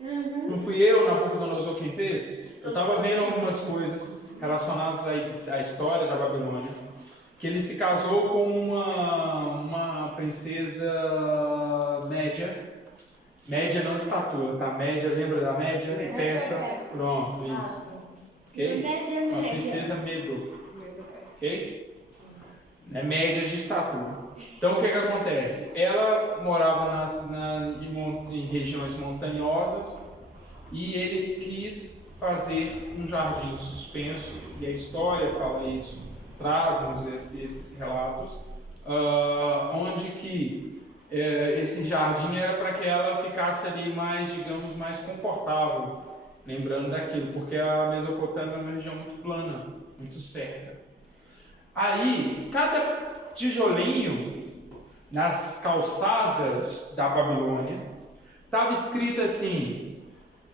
Não fui eu, Nabucodonosor, quem fez? Eu estava vendo algumas coisas relacionadas à história da Babilônia, que ele se casou com uma princesa média não de estatura, tá? Média, lembra da média? Persa, pronto, isso. Ok? Uma princesa Medo, ok? É média de estatura. Então o que acontece? Ela morava em regiões montanhosas e ele quis fazer um jardim suspenso, e a história fala isso, traz-nos esses relatos, onde que esse jardim era para que ela ficasse ali mais, digamos, mais confortável, lembrando daquilo, porque a Mesopotâmia é uma região muito plana, muito certa. Aí, cada tijolinho nas calçadas da Babilônia estava escrito assim: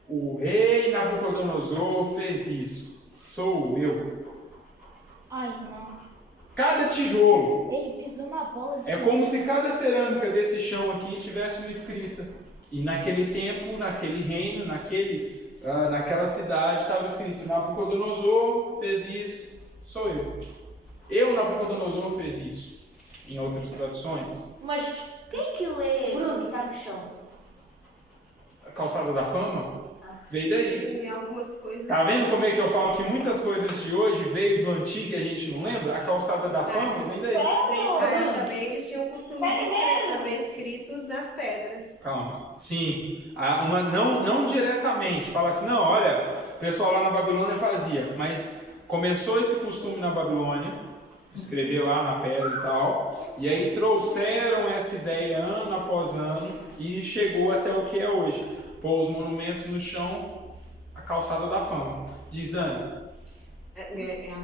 o rei Nabucodonosor fez isso, sou eu. Ai, não. Cada tijolo. Ele pisou na bola de É como se cada cerâmica desse chão aqui tivesse uma escrita. E naquele tempo, naquele reino, naquela cidade estava escrito: Nabucodonosor fez isso, sou eu. Eu, Nabucodonosor, fez isso. Em outras traduções. Mas Quem que lê o que está no chão? A calçada da fama veio daí. Tem algumas coisas. Tá vendo como é que eu falo que muitas coisas de hoje veio do antigo e a gente não lembra? A calçada da fama vem daí. Mas em Israel também eles tinham o costume de fazer escritos nas pedras. Calma. Sim. Não diretamente. Fala assim, não, olha, o pessoal lá na Babilônia fazia, mas começou esse costume na Babilônia, escrever lá na pedra e tal, e aí trouxeram essa ideia ano após ano e chegou até o que é hoje. Pôr os monumentos no chão, a calçada da fama. Diz Ana.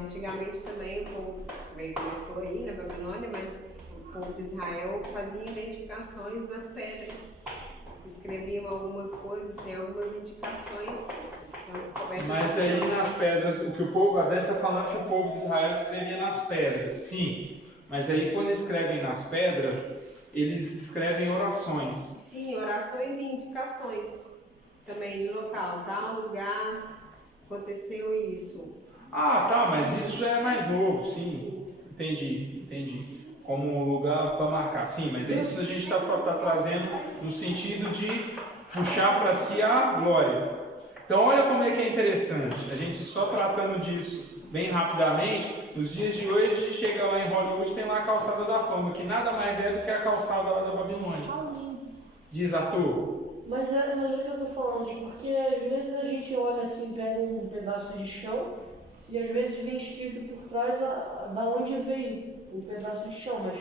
Antigamente também o povo começou aí na Babilônia, mas o povo de Israel fazia identificações nas pedras. Escreviam algumas coisas, tem algumas indicações que são descobertas. Mas aí nas pedras, o que o povo, a Débora está falando que o povo de Israel escrevia nas pedras, sim. Mas aí quando escrevem nas pedras, eles escrevem orações. Sim, orações e indicações também de local, tal lugar, aconteceu isso. Ah, tá, mas isso já é mais novo, sim. Entendi. Como um lugar para marcar. Sim, mas isso a gente está trazendo no sentido de puxar para si a glória. Então olha como é que é interessante. A gente só tratando disso bem rapidamente, nos dias de hoje, chega lá em Hollywood, tem lá a calçada da fama, que nada mais é do que a calçada lá da Babilônia. Diz Arthur. Mas é o que eu tô falando, porque às vezes a gente olha assim, pega um pedaço de chão e às vezes vem escrito por trás da onde veio o pedaço de chão, mas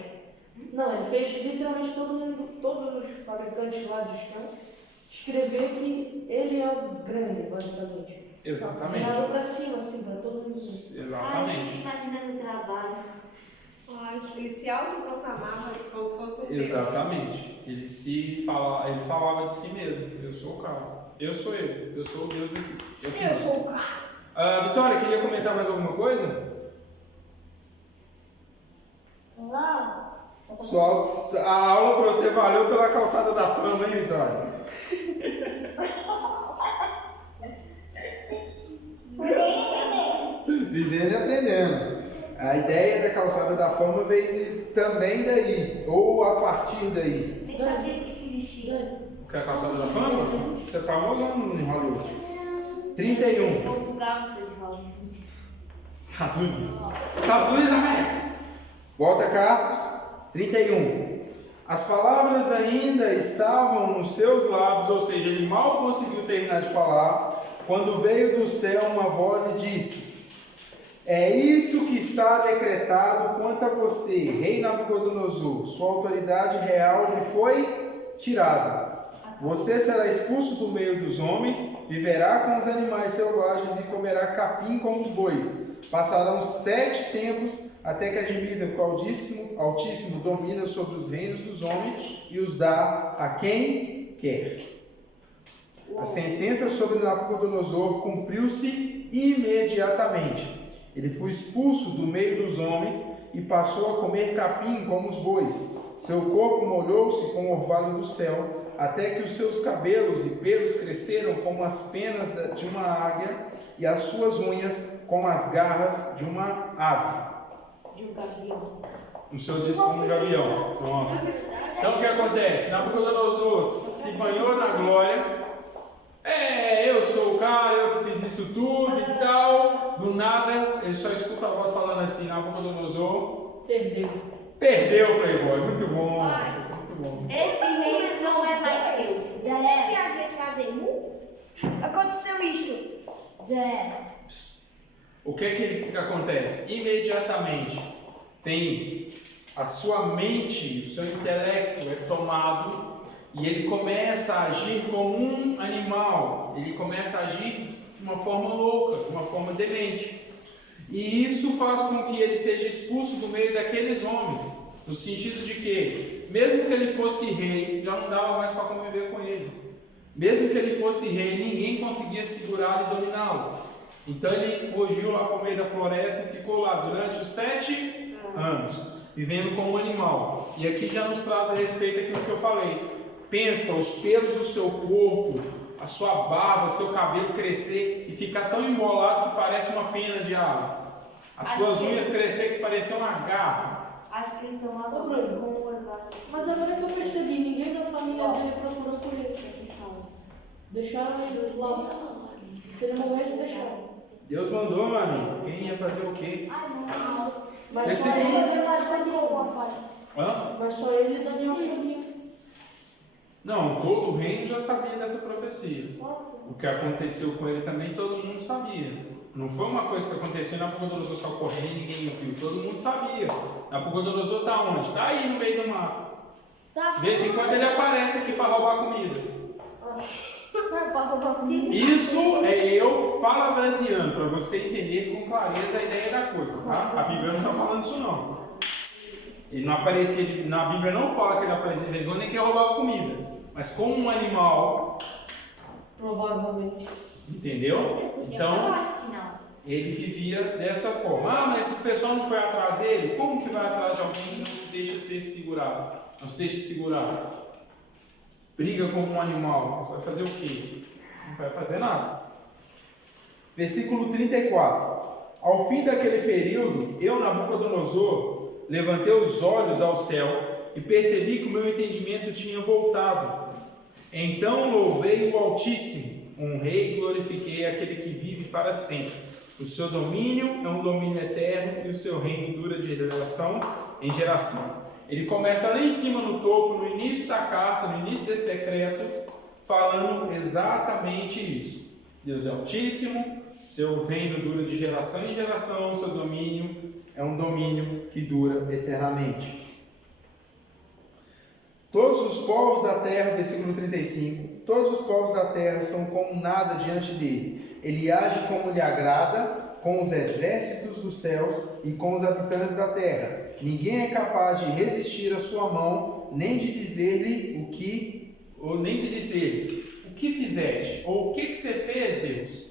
não, ele fez literalmente todos os fabricantes lá de chão escrever que ele é o grande, basicamente. Exatamente. Nada pra cima, assim, pra todo mundo. Exatamente. Ai, eu fico imaginando o trabalho. Ele se autoproclamava como se fosse um Deus. Exatamente. Ele falava de si mesmo. Eu sou o cara. Eu sou o Deus daqui. Eu sou o cara. Vitória, queria comentar mais alguma coisa? Não. A aula para você valeu pela calçada da fama, hein, Vitória? Vivendo e aprendendo. A ideia da calçada da fama veio também daí, ou a partir daí. Nem sabia que se vestia. Que é a calçada da fama? Isso é famoso em Hollywood? 31. Portugal, não sei de Hollywood. Estados Unidos. Estados Unidos, América. Volta Carlos. 31. As palavras ainda estavam nos seus lábios, ou seja, ele mal conseguiu terminar de falar, quando veio do céu uma voz e disse: é isso que está decretado quanto a você, rei Nabucodonosor. Sua autoridade real lhe foi tirado. Você será expulso do meio dos homens, viverá com os animais selvagens e comerá capim como os bois. Passarão 7 tempos até que admitam que o Altíssimo domina sobre os reinos dos homens e os dá a quem quer. A sentença sobre Nabucodonosor cumpriu-se imediatamente. Ele foi expulso do meio dos homens e passou a comer capim como os bois. Seu corpo molhou-se com o orvalho do céu, até que os seus cabelos e pelos cresceram como as penas de uma águia e as suas unhas como as garras de uma ave. De um gavião. No seu disco como um gavião. Pronto. Então o que acontece? Nabucodonosor se banhou na glória. Eu sou o cara, eu que fiz isso tudo e tal. Do nada, ele só escuta a voz falando assim: Nabucodonosor perdeu, Playboy. Muito bom. Muito bom. Esse reino não é mais seu. Aconteceu isto. Dad. O que acontece? Imediatamente tem a sua mente, o seu intelecto é tomado e ele começa a agir como um animal. Ele começa a agir de uma forma louca, de uma forma demente. E isso faz com que ele seja expulso do meio daqueles homens, no sentido de que, mesmo que ele fosse rei, já não dava mais para conviver com ele. Mesmo que ele fosse rei, ninguém conseguia segurá-lo e dominá-lo. Então ele fugiu lá para o meio da floresta e ficou lá durante os 7 anos, vivendo como um animal. E aqui já nos traz a respeito daquilo que eu falei. Pensa, os pelos do seu corpo, a sua barba, seu cabelo crescer e ficar tão embolado que parece uma pena de ave. As suas unhas crescer que parecia uma garra. Acho que ele tomava Ô, banho Bruno. com o orvalho. Mas agora que eu percebi, ninguém da família dele procurou por ele. Deixaram ele lá. Se ele morresse, deixaram. Deus mandou, meu amigo. Quem ia fazer o quê? Mas Esse só aqui- ele e Daniel sabiam. Hã? Mas só ele e Daniel sabiam. Não, todo o reino já sabia dessa profecia. O que aconteceu com ele também, todo mundo sabia. Não foi uma coisa que aconteceu e Nabucodonosor saiu correndo e ninguém viu. Todo mundo sabia. Nabucodonosor está onde? Está aí no meio do mato. De vez em quando ele aparece aqui para roubar comida. Isso é eu palavraseando, para você entender com clareza a ideia da coisa, tá? A Bíblia não está falando isso não. Ele não aparecia, na Bíblia não fala que ele aparecia de vez em quando nem que roubava comida. Mas como um animal, Provavelmente. entendeu? Eu Então, acho que não. ele vivia dessa forma. Ah, mas o pessoal não foi atrás dele? Como que vai atrás de alguém que não se deixa ser segurado? Não se deixa segurar? Briga como um animal. Vai fazer o quê? Não vai fazer nada. Versículo 34. Ao fim daquele período, eu, Nabucodonosor, levantei os olhos ao céu e percebi que o meu entendimento tinha voltado. Então louvei o Altíssimo, honrei e glorifiquei aquele que vive para sempre. O seu domínio é um domínio eterno e o seu reino dura de geração em geração. Ele começa lá em cima no topo, no início da carta, no início desse decreto, falando exatamente isso. Deus é Altíssimo, seu reino dura de geração em geração, seu domínio é um domínio que dura eternamente. Todos os povos da terra, versículo 35, todos os povos da terra são como nada diante dele. Ele age como lhe agrada, com os exércitos dos céus e com os habitantes da terra. Ninguém é capaz de resistir à sua mão, nem de dizer-lhe o que fizeste, ou o que você fez, Deus.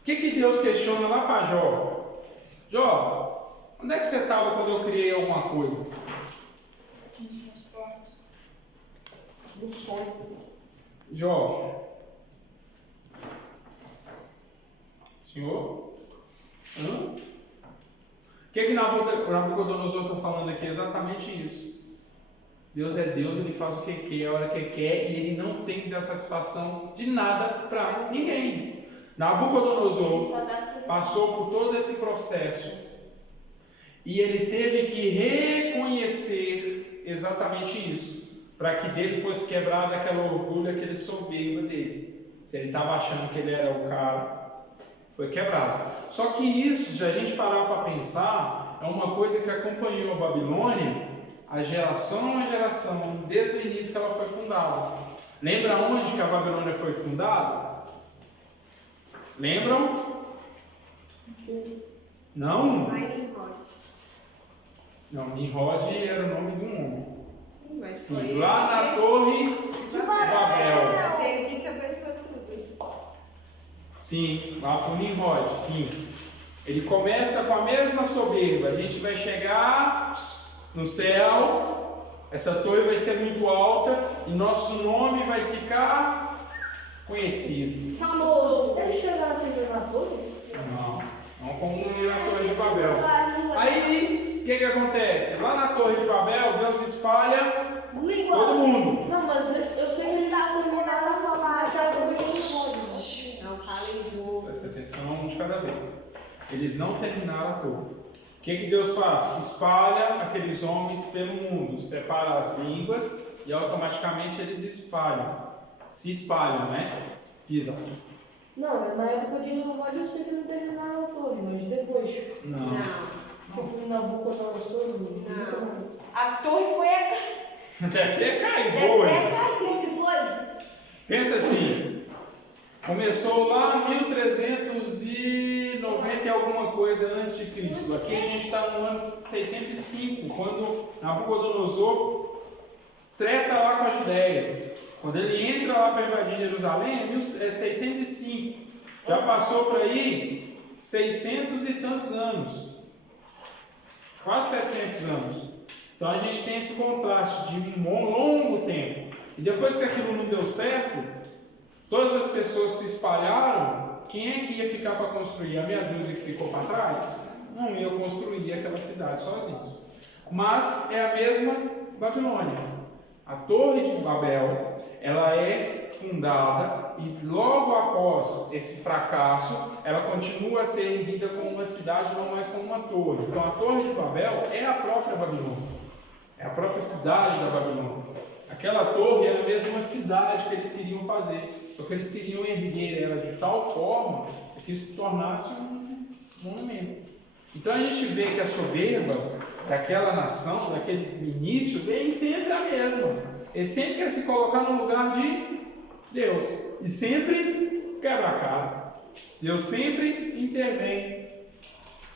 O que Deus questiona lá para Jó? Jó, onde é que você estava quando eu criei alguma coisa? No sonho. Jó. Senhor? O que Nabucodonosor está falando aqui? Exatamente isso. Deus é Deus, Ele faz o que quer, a hora que quer, e Ele não tem que dar satisfação de nada para ninguém. Nabucodonosor passou por todo esse processo e ele teve que reconhecer exatamente isso, para que dele fosse quebrado aquele orgulho, aquele soberba dele. Se ele estava achando que ele era o cara, foi quebrado. Só que isso, se a gente parar para pensar, é uma coisa que acompanhou a Babilônia a geração a geração, desde o início que ela foi fundada. Lembra onde que a Babilônia foi fundada? Lembram? Não? Lá em Nimrod. Não, Nimrod era o nome de um homem. Sim, mas Sim, foi lá na Torre de Babel. Mas ele que cabeçou tudo. Sim, lá para o Nimrod, sim. Ele começa com a mesma soberba. A gente vai chegar no céu, essa torre vai ser muito alta e nosso nome vai ficar conhecido. Famoso. Eles chegaram primeiro na torre? Não como na Torre de Babel. Aí, o que acontece? Lá na Torre de Babel, Deus espalha todo mundo. Não, mas eu sei que ele tá Começa a falar. Não fala em jogo. Presta atenção, um de cada vez. Eles não terminaram a torre. O que Deus faz? Espalha aqueles homens pelo mundo, separa as línguas e automaticamente eles se espalham, né? Pisa. Não, na época de Nimrod eu sei que não terminaram a torre, mas depois. Não. Nabucodonosor. Não. A torre foi a. Deve ter caído, Deve boa. ter caído. Pensa assim, começou lá 1390 e alguma coisa antes de Cristo. Aqui a gente está no ano 605, quando Nabucodonosor treta lá com a Judéia. Quando ele entra lá para invadir Jerusalém, é 605. Já passou por aí 600 e tantos anos. Quase 700 anos. Então a gente tem esse contraste de um longo tempo. E depois que aquilo não deu certo, todas as pessoas se espalharam. Quem é que ia ficar para construir? A meia dúzia que ficou para trás? Não ia construir aquela cidade sozinhos. Mas é a mesma Babilônia. A Torre de Babel, ela é fundada e logo após esse fracasso, ela continua a ser erguida como uma cidade, não mais como uma torre. Então a Torre de Babel é a própria Babilônia. É a própria cidade da Babilônia. Aquela torre era mesmo uma cidade que eles queriam fazer, porque eles queriam erguer ela de tal forma que se tornasse um monumento. Então a gente vê que a soberba daquela nação, daquele início, vem sempre a mesma. Ele sempre quer se colocar no lugar de Deus e sempre quebra a cara. Deus sempre intervém.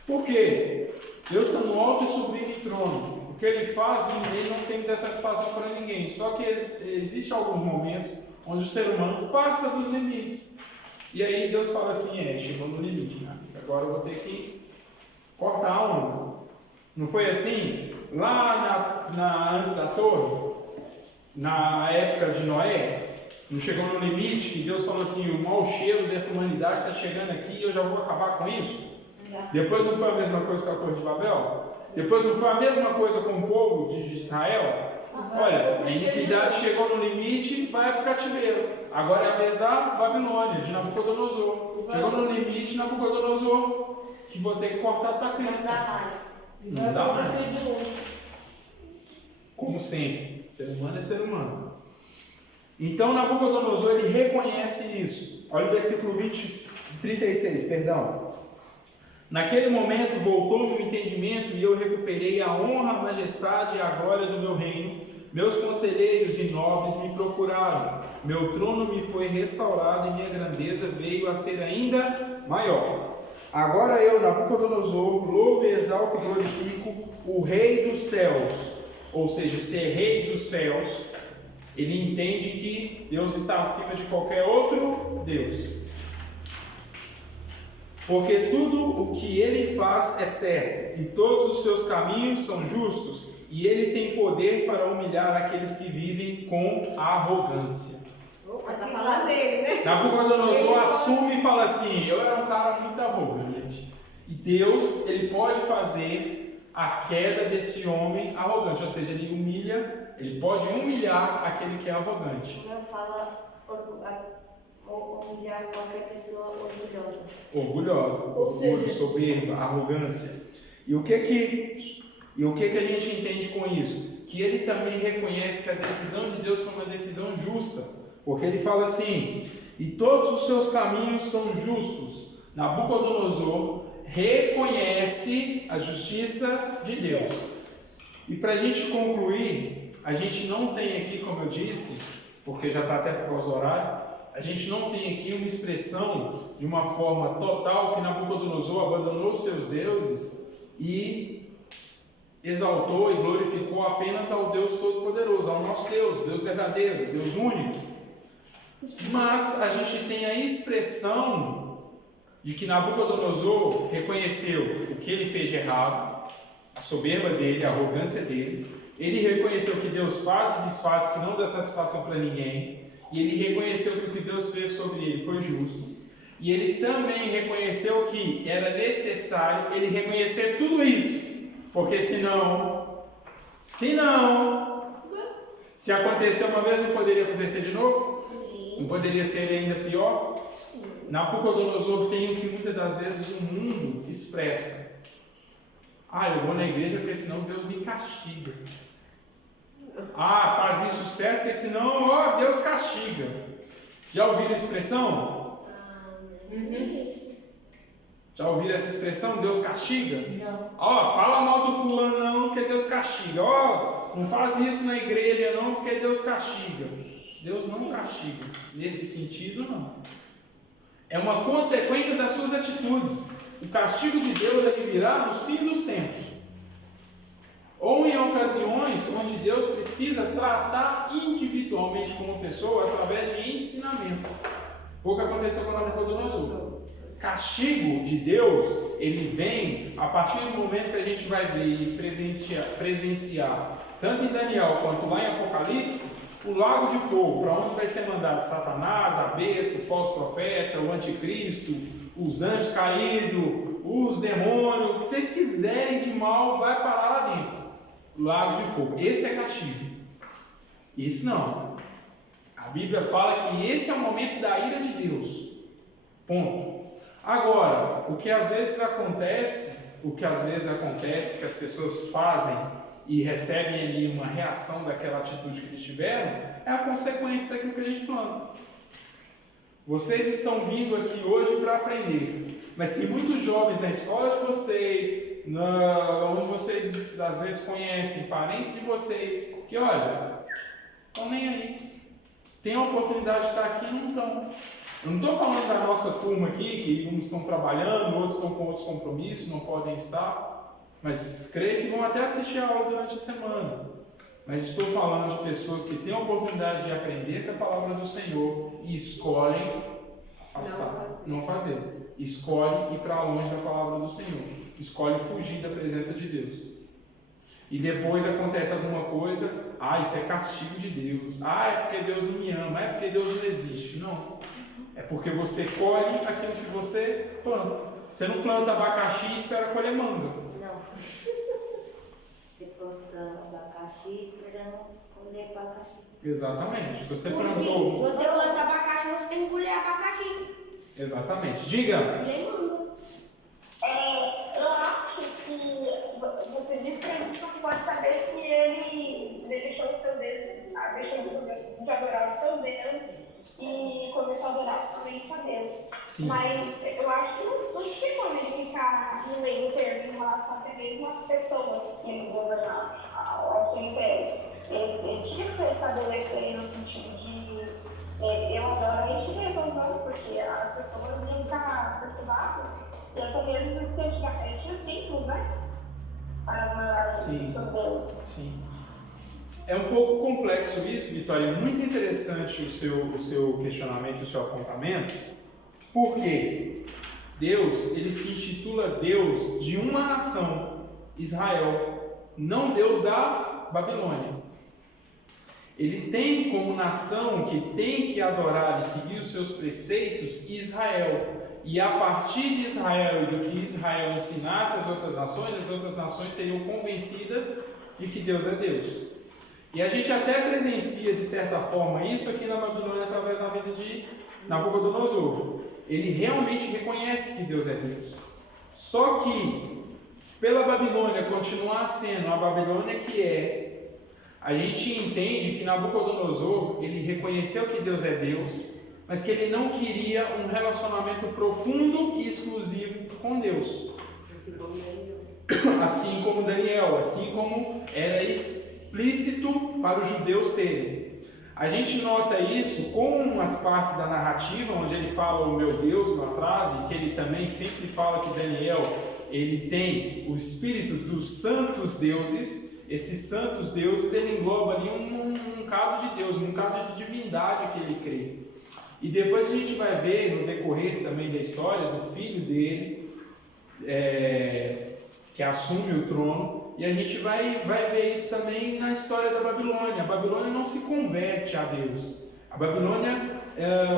Por quê? Deus está no alto e sublime trono. O que ele faz, ele não tem que dar satisfação para ninguém. Só que existem alguns momentos onde o ser humano passa dos limites. E aí Deus fala assim, chegou no limite, né? Agora eu vou ter que cortar a onda. Não foi assim? Lá antes da torre, na época de Noé, não chegou no limite que Deus falou assim, o mau cheiro dessa humanidade está chegando aqui e eu já vou acabar com isso? Depois não foi a mesma coisa com a Torre de Babel? Depois não foi a mesma coisa com o povo de Israel? Olha, a iniquidade chegou no limite, vai para o cativeiro. Agora é a vez da Babilônia, de Nabucodonosor. Chegou no limite, Nabucodonosor, que vou ter que cortar para Cristo. Não dá mais. Como sempre, ser humano é ser humano. Então Nabucodonosor, ele reconhece isso. Olha o versículo 36, perdão. Naquele momento voltou-me o entendimento e eu recuperei a honra, a majestade e a glória do meu reino. Meus conselheiros e nobres me procuraram. Meu trono me foi restaurado e minha grandeza veio a ser ainda maior. Agora eu, Nabucodonosor, louvo, exalto e glorifico o Rei dos céus. Ou seja, ser Rei dos céus, ele entende que Deus está acima de qualquer outro Deus. Porque tudo o que ele faz é certo, e todos os seus caminhos são justos, e ele tem poder para humilhar aqueles que vivem com arrogância. Opa, tá falando dele, né? Nabucodonosor assume e fala assim, eu era um cara muito arrogante. E Deus, ele pode fazer a queda desse homem arrogante, ou seja, ele pode humilhar aquele que é arrogante. Não fala humilhar qualquer pessoa orgulhosa. Orgulhosa, orgulho, soberba, arrogância. E o que a gente entende com isso? Que ele também reconhece que a decisão de Deus foi uma decisão justa. Porque ele fala assim, e todos os seus caminhos são justos. Nabucodonosor reconhece a justiça de Deus. E para a gente concluir, a gente não tem aqui, como eu disse, porque já está até por causa do horário, a gente não tem aqui uma expressão de uma forma total que Nabucodonosor abandonou os seus deuses e exaltou e glorificou apenas ao Deus Todo-Poderoso, ao nosso Deus verdadeiro, Deus único. Mas a gente tem a expressão de que Nabucodonosor reconheceu o que ele fez de errado, a soberba dele, a arrogância dele. Ele reconheceu que Deus faz e desfaz, que não dá satisfação para ninguém. E ele reconheceu que o que Deus fez sobre ele foi justo. E ele também reconheceu que era necessário ele reconhecer tudo isso. Porque senão, se acontecer uma vez, não poderia acontecer de novo? Não poderia ser ainda pior? Nabucodonosor tem o que muitas das vezes o mundo expressa. Eu vou na igreja porque senão Deus me castiga. Faz isso certo porque senão Deus castiga. Já ouviram a expressão? Já ouviram essa expressão? Deus castiga? Fala mal do fulano não porque Deus castiga. Não faz isso na igreja não porque Deus castiga. Deus não castiga. Nesse sentido não. É uma consequência das suas atitudes. O castigo de Deus virá nos fins dos tempos. Ou em ocasiões onde Deus precisa tratar individualmente com uma pessoa através de ensinamento. Foi o que aconteceu com Nabucodonosor. Castigo de Deus, ele vem a partir do momento que a gente vai ver e presenciar, tanto em Daniel quanto lá em Apocalipse, o lago de fogo, para onde vai ser mandado Satanás, a besta, o falso profeta, o anticristo, os anjos caídos, os demônios, o que vocês quiserem de mal, vai parar lá dentro. Lago de fogo. Esse é castigo. Isso não. A Bíblia fala que esse é o momento da ira de Deus. Ponto. Agora, o que às vezes acontece, que as pessoas fazem e recebem ali uma reação daquela atitude que eles tiveram, é a consequência daquilo que a gente planta. Vocês estão vindo aqui hoje para aprender, mas tem muitos jovens na escola de vocês, onde vocês às vezes conhecem parentes de vocês, que olha, estão nem aí. Tem a oportunidade de estar aqui e não estão. Eu não estou falando da nossa turma aqui, que uns estão trabalhando, outros estão com outros compromissos, não podem estar, mas creio que vão até assistir a aula durante a semana. Mas estou falando de pessoas que têm a oportunidade de aprender com a palavra do Senhor e escolhem afastar, não fazer. Escolhem ir para longe da palavra do Senhor. Escolhem fugir da presença de Deus. E depois acontece alguma coisa, isso é castigo de Deus. É porque Deus não me ama, é porque Deus não existe. Não. É porque você colhe aquilo que você planta. Você não planta abacaxi e espera colher manga. Não. Você planta abacaxi esperando colher abacaxi. Exatamente. Se você plantou. Você planta abacaxi, você tem que colher abacaxi. Exatamente. Diga. Eu acho que você disse que a gente não pode saber se ele deixou o seu Deus, deixou de adorar o seu Deus e começou a adorar somente a Deus. Sim. Mas eu acho que não tinha como ele ficar no meio termo em relação até mesmo às pessoas que ele governava, ao seu império. Ele tinha que se estabelecer no sentido de eu adoro este Deus, porque as pessoas iam ficar perturbadas. E até mesmo porque tinha templos, né? Para adorar o seu Deus. Sim. É um pouco complexo isso, Vitória. É muito interessante o seu questionamento, o seu apontamento, porque Deus, ele se intitula Deus de uma nação, Israel, não Deus da Babilônia. Ele tem como nação que tem que adorar e seguir os seus preceitos Israel. E a partir de Israel e do que Israel ensinasse às outras nações seriam convencidas de que Deus é Deus. E a gente até presencia, de certa forma, isso aqui na Babilônia através da vida de Nabucodonosor. Ele realmente reconhece que Deus é Deus. Só que, pela Babilônia continuar sendo a Babilônia que é, a gente entende que Nabucodonosor, ele reconheceu que Deus é Deus, mas que ele não queria um relacionamento profundo e exclusivo com Deus. assim como Daniel, assim como era explícito para os judeus terem. A gente nota isso com as partes da narrativa, onde ele fala o meu Deus lá atrás, e que ele também sempre fala que Daniel, ele tem o espírito dos santos deuses. Esses santos deuses, ele engloba ali um bocado de Deus, um bocado de divindade que ele crê. E depois a gente vai ver, no decorrer também da história, do filho dele, que assume o trono, e a gente vai ver isso também na história da Babilônia. A Babilônia não se converte a Deus. A Babilônia,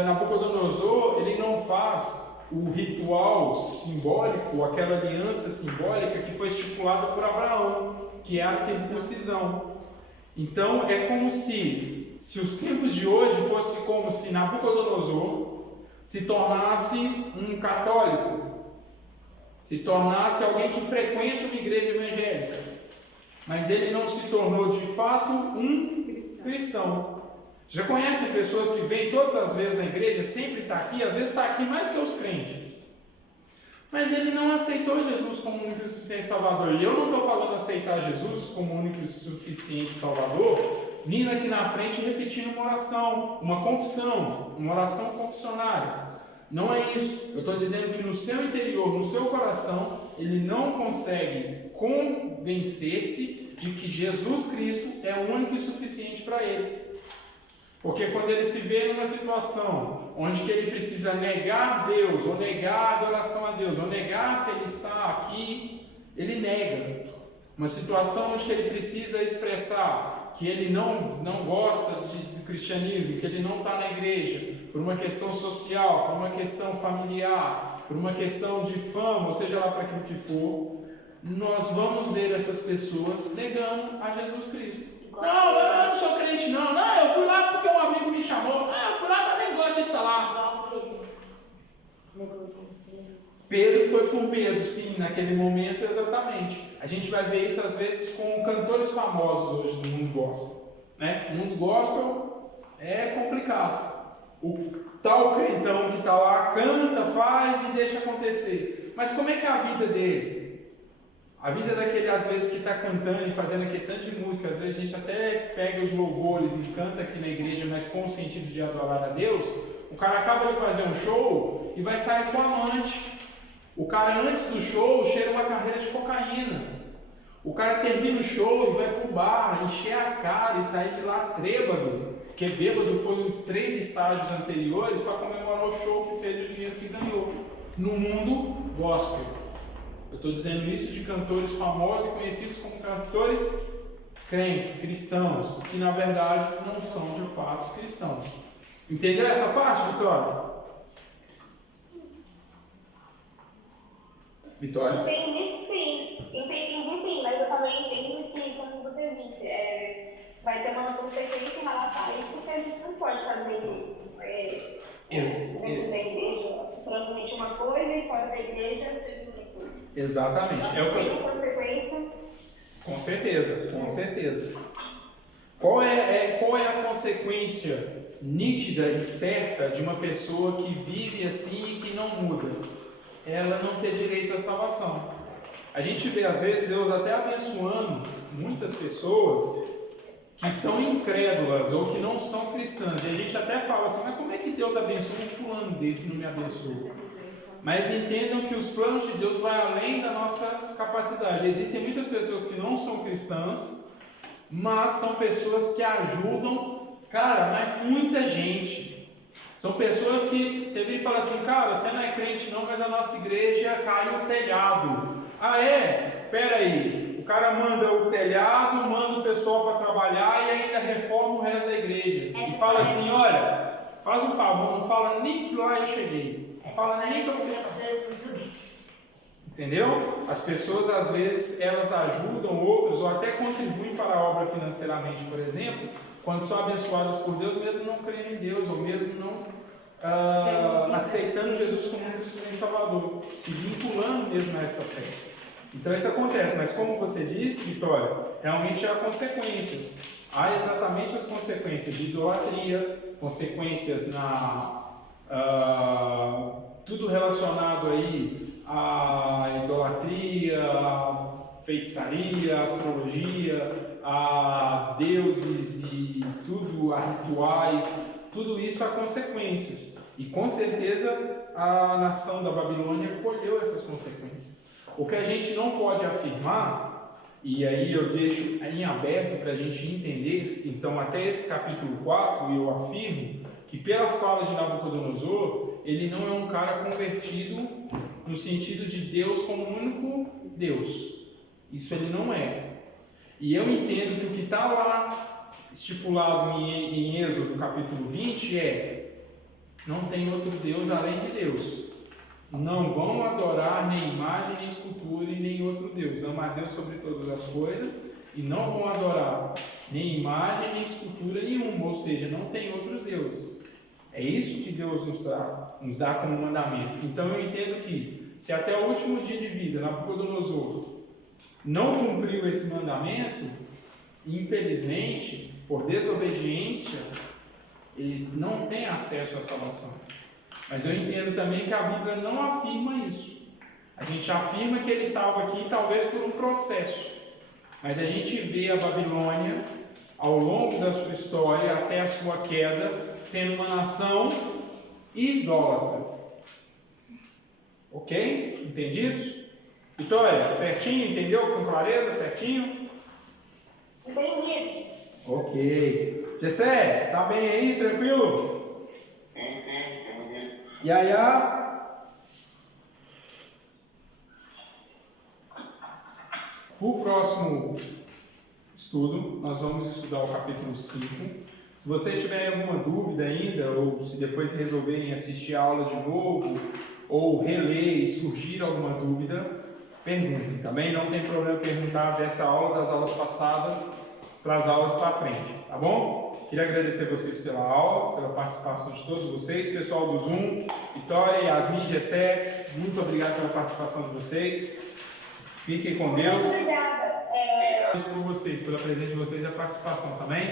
Nabucodonosor, ele não faz o ritual simbólico, aquela aliança simbólica que foi estipulada por Abraão, que é a circuncisão. Então é como se os tempos de hoje fosse como se Nabucodonosor se tornasse um católico, se tornasse alguém que frequenta uma igreja evangélica, mas ele não se tornou de fato um cristão. Já conhecem pessoas que vêm todas as vezes na igreja, sempre está aqui, às vezes está aqui mais do que os crentes, mas ele não aceitou Jesus como único e suficiente Salvador. E eu não estou falando aceitar Jesus como único e suficiente Salvador, vindo aqui na frente e repetindo uma oração, uma confissão, uma oração confessionária. Não é isso. Eu estou dizendo que no seu interior, no seu coração, ele não consegue convencer-se de que Jesus Cristo é o único e suficiente para ele. Porque quando ele se vê numa situação onde que ele precisa negar Deus, ou negar a adoração a Deus, ou negar que ele está aqui, ele nega. Uma situação onde que ele precisa expressar que ele não gosta do cristianismo, que ele não está na igreja, por uma questão social, por uma questão familiar, por uma questão de fama, ou seja lá para aquilo que for, nós vamos ver essas pessoas negando a Jesus Cristo. Não, eu não sou crente não, eu fui lá porque um amigo me chamou, eu fui lá para negócio de estar lá. Pedro foi por medo, sim, naquele momento exatamente. A gente vai ver isso às vezes com cantores famosos hoje no mundo gospel, né? O mundo gospel é complicado. O tal crentão que está lá canta, faz e deixa acontecer. Mas como é que é a vida dele? A vida daquele, às vezes, que está cantando e fazendo aquele tanto de música, às vezes a gente até pega os louvores e canta aqui na igreja, mas com o sentido de adorar a Deus. O cara acaba de fazer um show e vai sair com a amante. O cara, antes do show, cheira uma carreira de cocaína. O cara termina o show e vai pro bar, encher a cara e sair de lá trêbado, porque bêbado foi em 3 estágios anteriores para comemorar o show que fez o dinheiro que ganhou. No mundo gospel. Eu estou dizendo isso de cantores famosos e conhecidos como cantores crentes, cristãos, que na verdade não são de fato cristãos. Entendeu essa parte, Vitória? Vitória? Entendi sim, mas eu também entendo que, como você disse, vai ter uma consequência em relação a isso, porque a gente não pode fazer dentro da igreja, transmitir uma coisa e fora da igreja ser outra coisa. Exatamente. Tem consequência. Com certeza. Qual é a consequência nítida e certa de uma pessoa que vive assim e que não muda? Ela não ter direito à salvação. A gente vê às vezes Deus até abençoando muitas pessoas que são incrédulas ou que não são cristãs. E a gente até fala assim, mas como é que Deus abençoa um fulano desse e não me abençoa? Mas entendam que os planos de Deus vão além da nossa capacidade. Existem muitas pessoas que não são cristãs, mas são pessoas que ajudam, mas muita gente. São pessoas que você vem e fala assim, cara, você não é crente não, mas a nossa igreja caiu o telhado. Ah é? Espera aí. O cara manda o telhado, manda o pessoal para trabalhar e ainda reforma o resto da igreja. E fala assim, olha, faz um favor, não fala nem que lá eu cheguei. Não fala nem que eu vou deixar. Entendeu? As pessoas às vezes elas ajudam outros ou até contribuem para a obra financeiramente, por exemplo, quando são abençoadas por Deus, mesmo não crendo em Deus, ou mesmo não aceitando Jesus como um Salvador, se vinculando mesmo a essa fé. Então isso acontece, mas como você disse, Vitória, realmente há consequências. Há exatamente as consequências de idolatria, consequências tudo relacionado aí à idolatria, feitiçaria, a astrologia, a deuses e tudo, a rituais, tudo isso há consequências. E com certeza a nação da Babilônia colheu essas consequências. O que a gente não pode afirmar, e aí eu deixo em aberto para a gente entender, então até esse capítulo 4 eu afirmo que pela fala de Nabucodonosor, ele não é um cara convertido no sentido de Deus como único Deus. Isso ele não é. E eu entendo que o que está lá estipulado em Êxodo capítulo 20 é: não tem outro Deus além de Deus. Não vão adorar nem imagem, nem escultura e nem outro Deus. Ama a Deus sobre todas as coisas e não vão adorar nem imagem, nem escultura nenhuma. Ou seja, não tem outros deuses. É isso que Deus nos dá como mandamento. Então eu entendo que se até o último dia de vida Nabucodonosor não cumpriu esse mandamento, infelizmente, por desobediência, ele não tem acesso à salvação. Mas eu entendo também que a Bíblia não afirma isso. A gente afirma que ele estava aqui talvez por um processo. Mas a gente vê a Babilônia, ao longo da sua história, até a sua queda, sendo uma nação idólatra. Ok? Entendidos? Vitória, certinho? Entendeu com clareza? Certinho? Entendi. Ok. Gessé, tá bem aí? Tranquilo? Sim, entendi. Yaya? O próximo estudo, nós vamos estudar o capítulo 5. Se vocês tiverem alguma dúvida ainda, ou se depois resolverem assistir a aula de novo, ou reler e surgir alguma dúvida, perguntem. Também não tem problema perguntar dessa aula, das aulas passadas, para as aulas para frente, tá bom? Queria agradecer vocês pela aula, pela participação de todos vocês, pessoal do Zoom, Vitória, Yasmin, Gessé, muito obrigado pela participação de vocês. Fiquem com Deus. Obrigada. Por vocês, pela presença de vocês e a participação, tá bem?